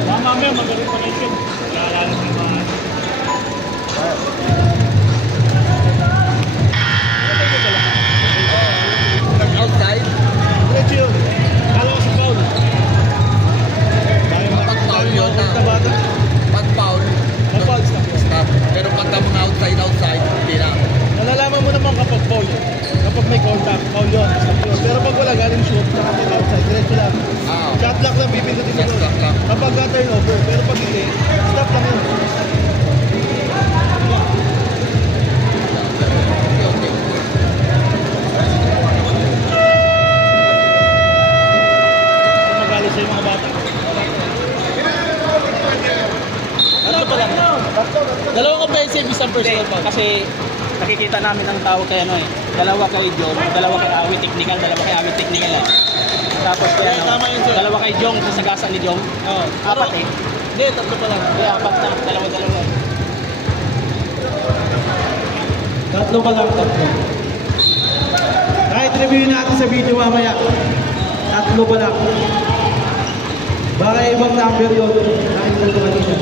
Mamaya magaling pa rin yun. Naalala ko yung mga... Outside. Diretso yun. Kala ko si Paul. Pag foul yun na. Pag foul, Paul, stop. stop. Pero pagka mga outside, hindi na. Nalalaman mo naman kapag foul yun. Kapag may contact, foul yun. Stop yun. Pero pag wala galing shoot, kapag outside, diretso lang. Ah, Shot lock lang pipindutin mo Shot doon. lock lang. Kapag turnover. Pero pag hindi, stop lang yun. okay, okay. Magalit sa mga bata. Ano pa lang? Dalawang offensive, isang personal foul. Kasi nakikita namin ang tawag kay ano eh. Dalawa kay Jong, dalawa kay Awi technical, dalawa kay Awi technical eh. Tapos kay ano, Tama yun, sir. dalawa kay Jong, sasagasan ni Jong. Oo. Apat eh. Hindi, tatlo pa lang. Kaya apat na, dalawa-dalawa. Tatlo pa lang, tatlo. Kahit review natin sa video mamaya. Tatlo pa lang. Baka ibang number yun. Nakita ko kanina.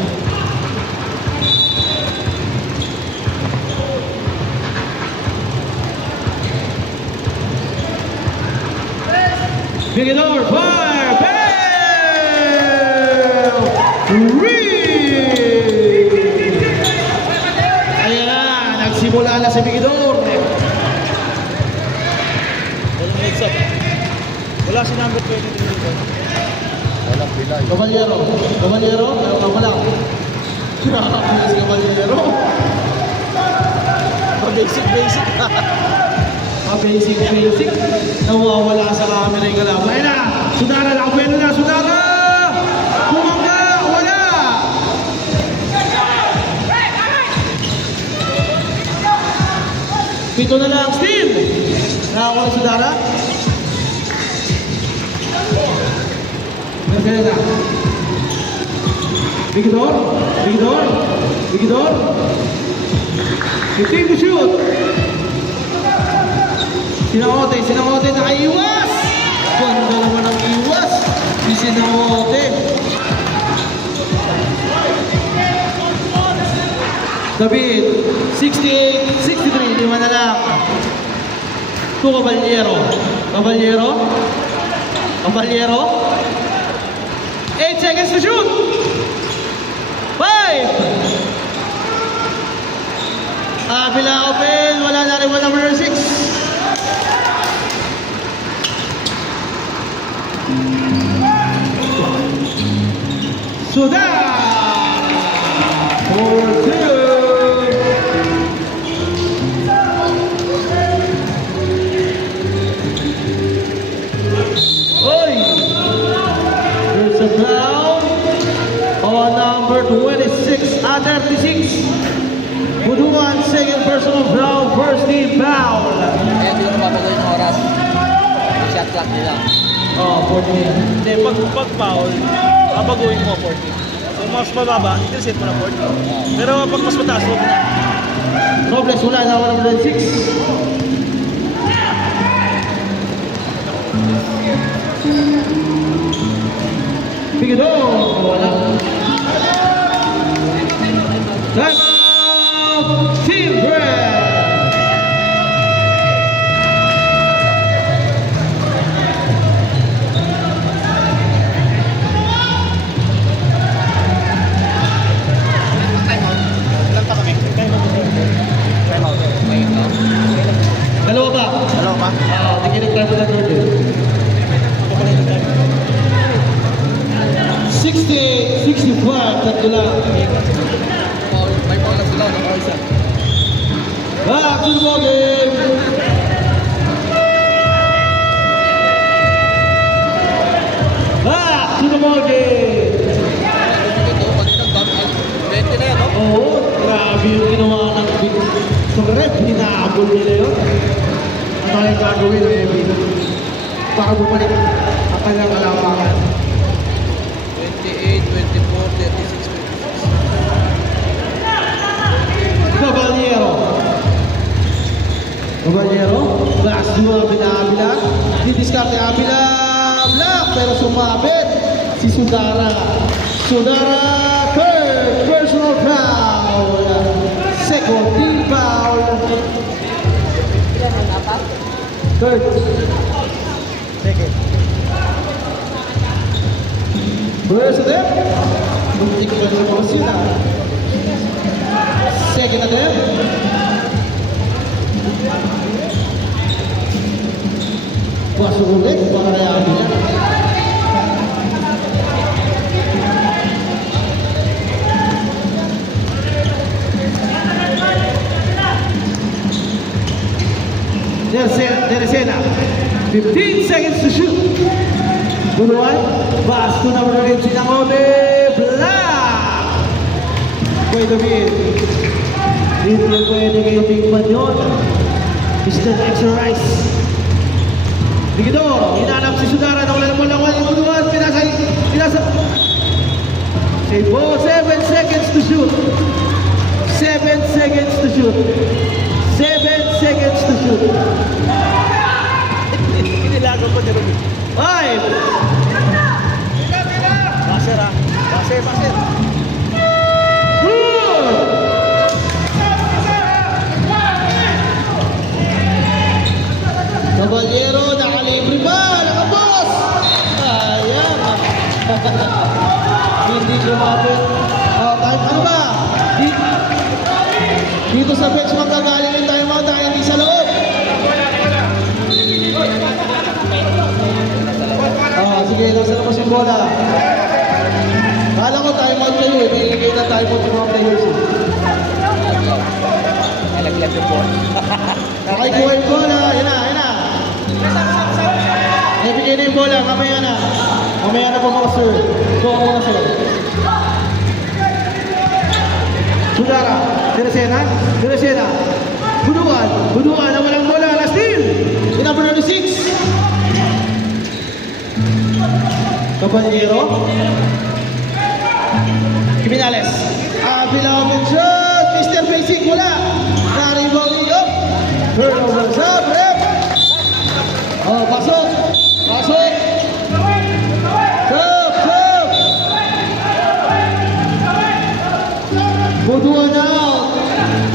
Big it over, fire, bam! Ayan na, nagsimula na si Bigidor. Walang heads up. Wala si number 23 dito. Walang pilay. Caballero, Caballero, meron ka pa lang. Grabe si Caballero. Basic. Basic. Nawawala sa camera yung kalaban. Ayan na, Sudara, nakapwelo na, Sudara! Bumangga, wala! Pito na lang, Steve! Nakawala si Sudara? Nasaan na? Bigidor? 15 to shoot! Sinaote, nakaiwas! Ganda naman ang iwas! Si Sinaote! David, 68-63, lima na lang. To Caballero. 8 seconds to shoot! 5! Bila open, wala na rin, wala number 6. Sudah! 4-2. Oi! There's a foul on number 26, 36. Buduan, second personal foul, first team foul. Kaya hindi ko napapagawin ng oras. Shot clock nila. Oh, 14. Hindi, pag foul, babaguhin mo 40. Kung mas mababa, i-reset mo na 40. Pero pag mas mataas, huwag na. Robles wala na 106. Figueroa wala. Time out! Team Brad! Ilan pa kami? Time out. Dalawa ba? Dalawa pa? Nakinig tayo mo na third eh. 60, 65, tatlo lang. May paul na sila, no? Isa. Back to the ball game. Back to the ball game. Ito, kanina dami. 20 na yan, no? Oo, grabe yung ginawa ng big. Sa rep, hinahabol nila yun. Ano yung gagawin ng Ebi? Para bumalik ang kanyang kalamangan. 28, 24, 36, 26. Caballero. Caballero. Last dua Abila. Didiskarte Abila. Black. Pero sumabit. Si Sudara. Sudara. Third. Personal foul. Second team foul. Third. Second. First attempt. Buntik pa rin po sila. Second attempt. Pasok ulit para kay Abila. Teresena. 15 seconds to shoot. Bunuan. Basto na mo rin sinangobe. Black. Wait a minute. Hindi pwede kayo tingnan yun. Mr. Extra Rice. Bigidor. Hinanap si Sudara. Nawala mo lang yung bunuan. Pinasa. Say ball. 7 seconds to shoot. 7 seconds to shoot. 7 seconds to shoot. Inilago ko ni Ruby. 5. Baser ah. Baser. Good. Caballero, nakalibre ba? Nakabos! Ayan. Hindi lumapit. Ano ba? Dito sa bench magagaling yung time out dahil hindi sa loob. Sige, nasa labas yung bola. Kala ko time out kayo eh. Binigay na time out yung mga players eh. Nalaglag yung ball. Nakaikuha yung bola. Yan na. Ibigay na yung bola. Mamaya na. Mamaya na po mga sir. Ito ang mga sir. Sudara. Teresena. Bunuan na walang bola. Last steal. In number 96. Caballero. Criminales. Abila open shot. Mr. Basic wala. Naribaw niyo. Turnover sa rep. Pasok. Sub. Buduan out.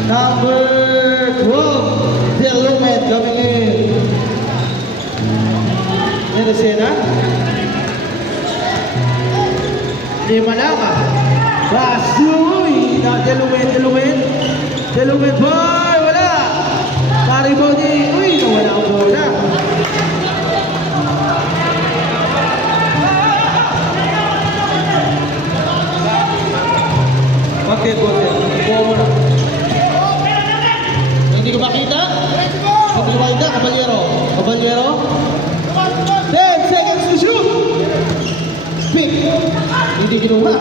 Number 12. Delumet coming in. Teresena. Lima lang ah. Basuy! Delumet boy! Wala! Pari body! Uy! Nawala ang bola! Bakit? Buo mo na. Hindi ko makita? Hindi ko makita? Caballero? 10 seconds to shoot! Pick! Hindi kinuha.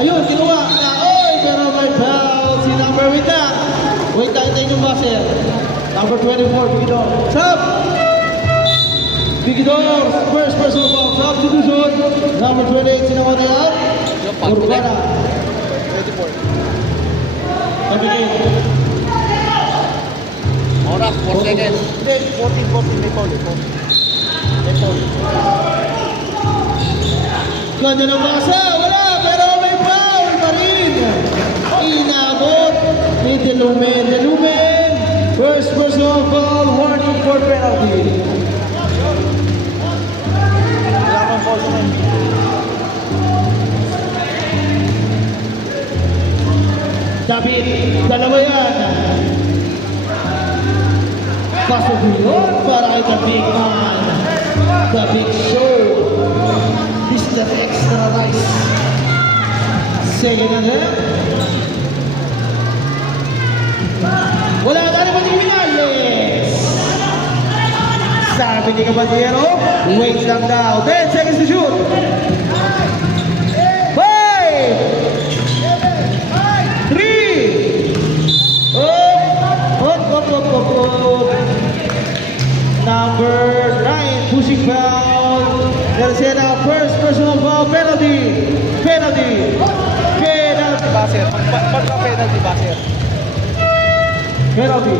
Ayun, kinuha. Oy, pero may foul. Si number wait lang. Wait lang, tayo yung baser. Number 24, Bigidor. Sub! Bigidor, first personal foul. Substitution. Number 28, sinawa na yan. Urbana. 24. Sabi kayo. 4 seconds. Hindi, 14, may foul eh. May foul. Ganda ng basa, wala, pero may foul pa rin. Inabot ni Delumen. First personal foul, warning for penalty. Wala kang foul naman. David, dalawa yan. Pasok yun para kay the big man. The big show. This is the extra rice. Second and left. Wala na rin pati Minales. Sabi ni Caballero, wait lang daw. 10 seconds to shoot. 5, 3, Number 9, pushing foul. García, first personal foul, penalty. Baser. Pagka-penalty, baser. Penalty.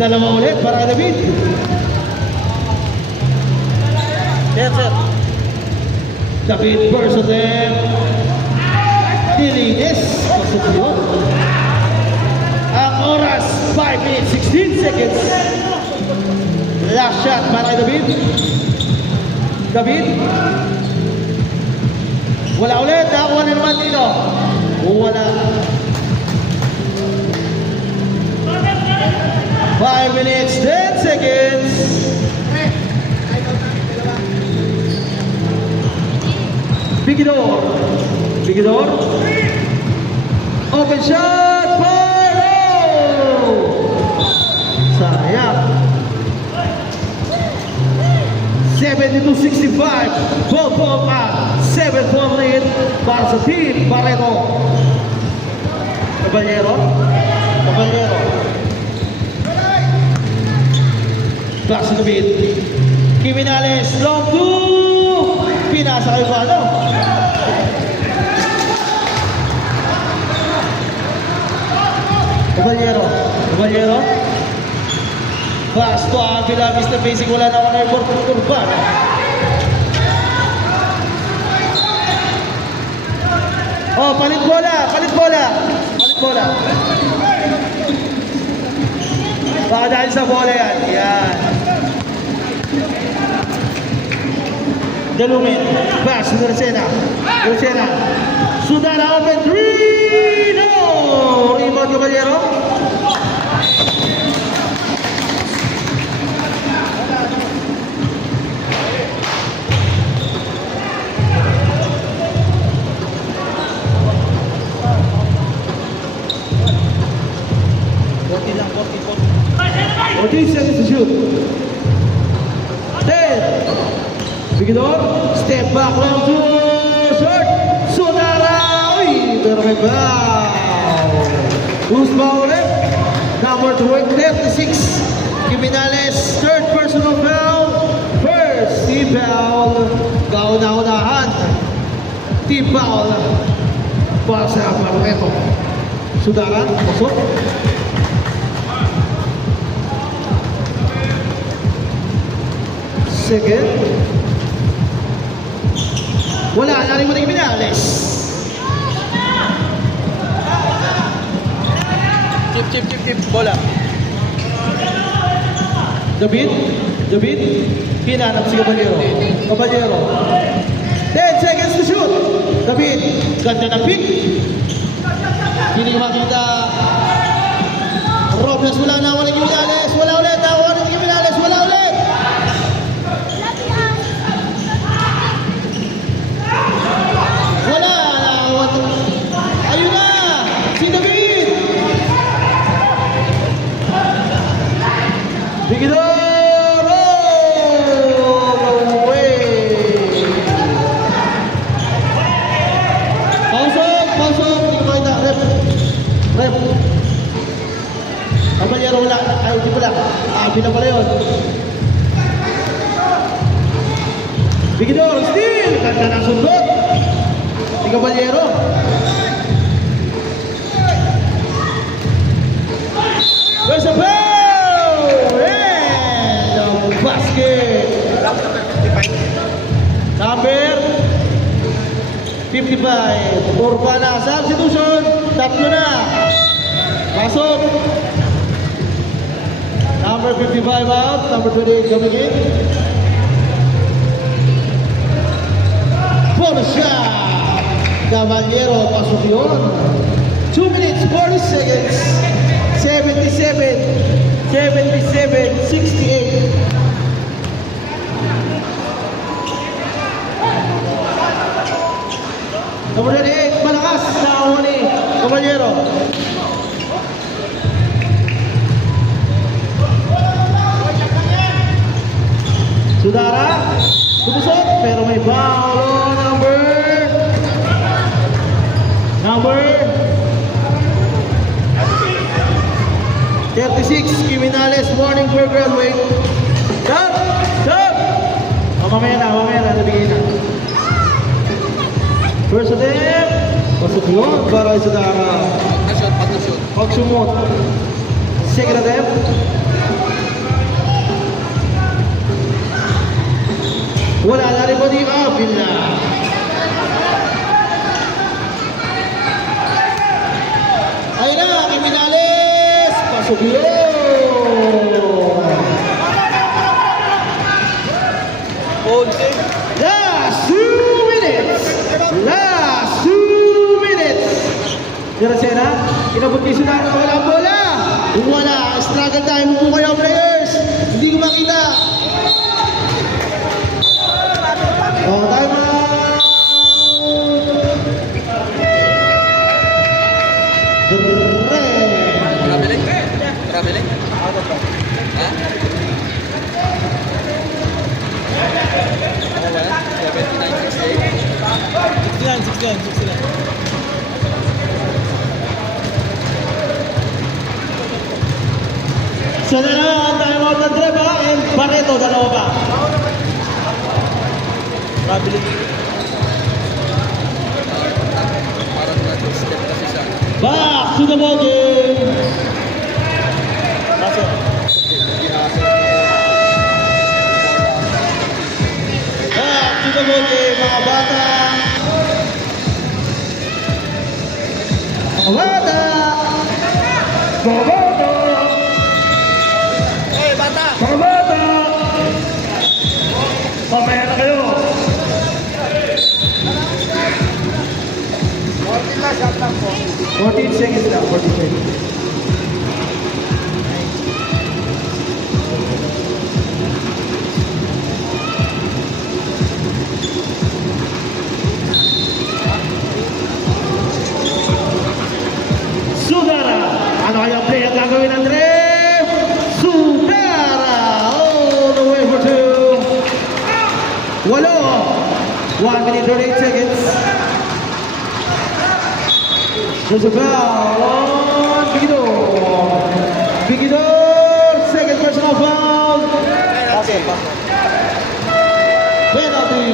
Dalawa ulit para kay David. Sir. David first attempt. Dilinis. Pasok yun. Ang oras, 5 minutes, 16 seconds. Last shot para kay David. Wala ulit. Nakakuha na naman dito. Wala. 5 minutes, 10 seconds. Bigidor. Open shot. Fire! Sayang. 72-65. Ball 7-4 lead para sa team Barreto. Caballero. Back to the beat. Kiminales, long two. Pinasa kay Vano. Caballero. Pass to Avila, Mr. Basic, wala na ako na report ng Urban. Oh, palit bola. Baka dahil sa bola yan. Delumen, pass to García. Sudara open 3, no! Rebound Caballero. Seconds to shoot. 10. Bigidor. Step back long two. Short. Sudara. Uy, pero may foul. Who's foul ulit? Number 36. Kiminales. Third personal foul. First team foul. Kauna-unahan. Team foul. Para sa Barreto. Sudara. Pasok. Second. Wala na rin mo na Minales. Chip. Bola. David. Hinanap si Caballero. 10 seconds to shoot. David. Ganda na pick. Hindi makita. Robles, wala na wala Minales. Wala ulit. Wala ulit. Ayun na! Si David! Bigidor! Oh! Away! Pausok! Hindi ko makita. Rep! Caballero wala. Ay, hindi pala. Bila pala yun. Bigidor! Steal! Ganda ng sundot! Si Caballero. 55. Urbana substitution. Tatlo na. Pasok. Number 55 out. Number 28 coming in. Bonus shot. Caballero, pasok yun. 2 minutes, 40 seconds. 77, 68. Number 28, malakas na ako ni Caballero. Sudara, tumusok, pero may foul on number 36, Criminales, warning for graduate. Stop! Stop! Mamaya na, nabigay na. First attempt, pasok yun para sa Sudara. Pagsumot. Second attempt. Wala na rin po di Avila. Ayun na, Criminales! Pasok yun! Last 2 minutes! Last 2 minutes! Dirasena, inabot ni Sudara, wala bola! Wala! Struggle time po kayo players! Hindi ko makita! Oh, time out! Traveling? Ha? Oh, well, 79, 68. 69. So na ang time out ng Treva and Barreto, dalawa pa. Traveling. Parang nag-step kasi siya. Back to the ball game! Back to the ball game, mga bata! Mga bata! Mga bata! Hey, bata! Mga bata! Mamaya na kayo! 14 seconds lang, 14 seconds. Sudara! Ano kayang play ang gagawin ng Drev? Sudara! All the way for 2. 1 minute 38 seconds. There's a foul on Bigidor. Bigidor, second personal foul. Penalty.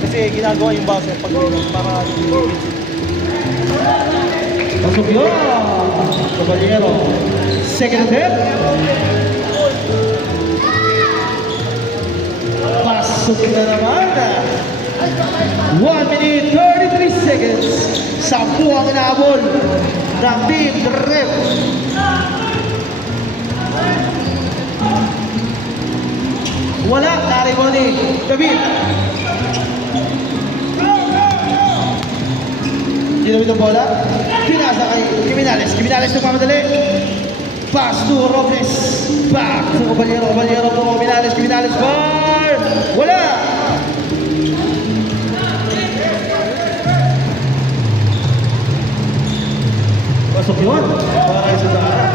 Kasi ginagawa yung buzzer pag para Pasok yun. Caballero. Second attempt. Pasok na naman. 1 minute 33 seconds. 10 ang inaabol ng Team Rep. Wala, Tarimoni. David. Ginawin ang bola. Pinasa kay Criminales. Criminales na pamadali. Pass to Robles. Back to Caballero. Caballero to Criminales. Criminales far. Wala. Pasok yun. Para kayo sa Sahara.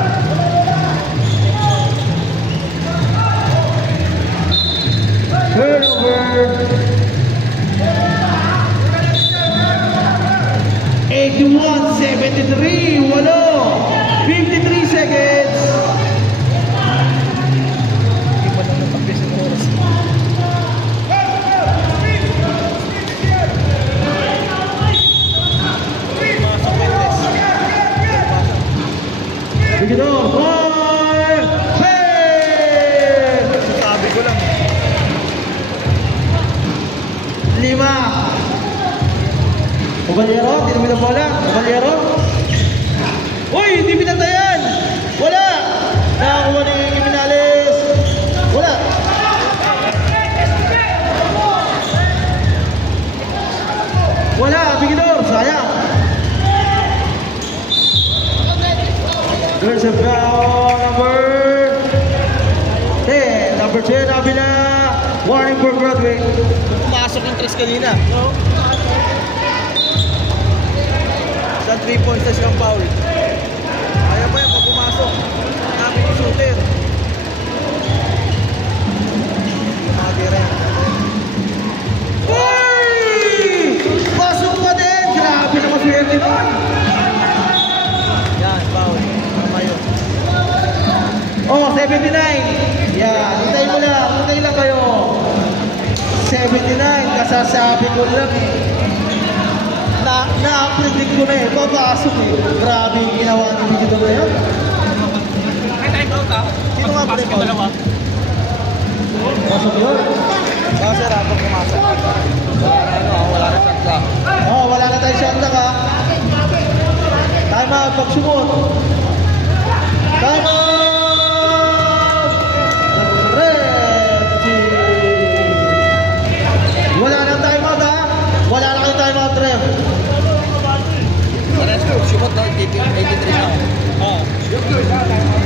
Turnover. 81-73. Walo. 53 seconds. iba lang ng pag-base ng oras. Caballero, tinamid ang bola. Caballero. Uy, hindi pinatayan. Wala. Nakakuha ni Giminales. Wala. Wala, Bigidor. Sayang. There's a foul number 10. Number 10, Avila. Warning for Broadway. Pumasok yung tres kanina. Sa 3 points na siyang foul. Kaya pa yan pag pumasok. Namin yung shooter. Kumagire yan. Uy! Pasok pa din! Grabe naman si Ernie nun! Yan, foul. Tama yun. Oh, 79! Yan, hintay mo lang. Hintay lang kayo. 79, kasasabi ko lang eh. Na-predict ko na eh. Papasok eh. Grabe yung ginawa ng video na yan. May time out ah. Sino nga Pasok ba yung dalawa. Pasok yun. Kasi rapo pumasok. Wala na shot clock. Oh, wala na tayong shot lang ha. Time out, pag-sumot. Time out! Red team. Wala na time out ha. Wala na kayo time out, Rem. Sumot na, 83 na. Oo.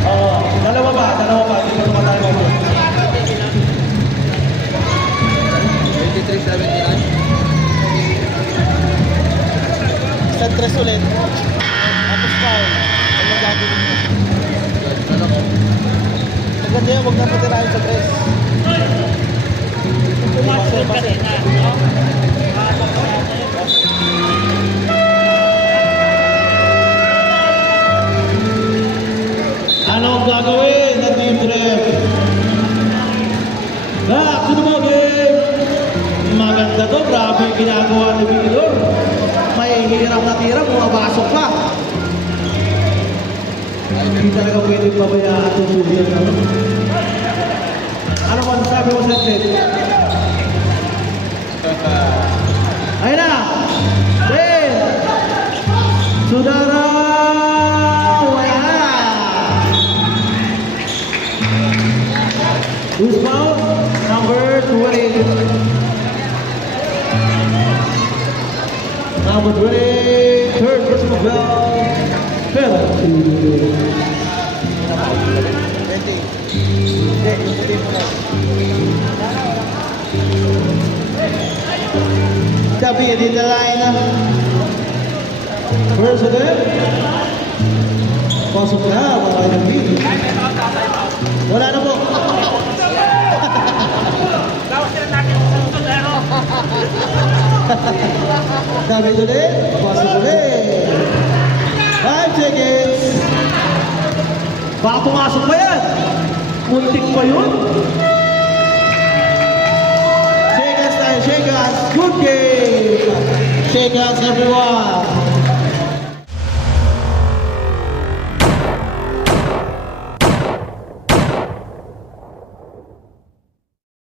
Oh, dalawa ba? Hindi ko naman time out. 23-79. Sa tres ulit. Tapos foul. Ano gagawin mo? Maganda yan, huwag na patirahin sa tres. Pumasok yung kanina. No? Pumasok ka natin. Ano ang gagawin ng team ref? Back to the ball game! Maganda to, grabe yung ginagawa ni Bigidor. May hirap na tira, bumabasok pa. Hindi talaga pwede pabayaan itong Julian. Ano man sabi mo sa atlet? Ayun na! 10! Sudara! Wala na! Who's foul? Number 20. Number 20, third personal foul. Penalty. 20. Hindi, yung puti mo na. Tapi di line na. First again. Pasok na, mga kailangan. Wala na po. Bawas sila natin sa susunod laro. Sabi ulit, pasok ulit. 5 seconds. Baka pumasok pa yan. Muntik pa yun. Shake hands tayo, shake hands. Good game. Shake hands everyone.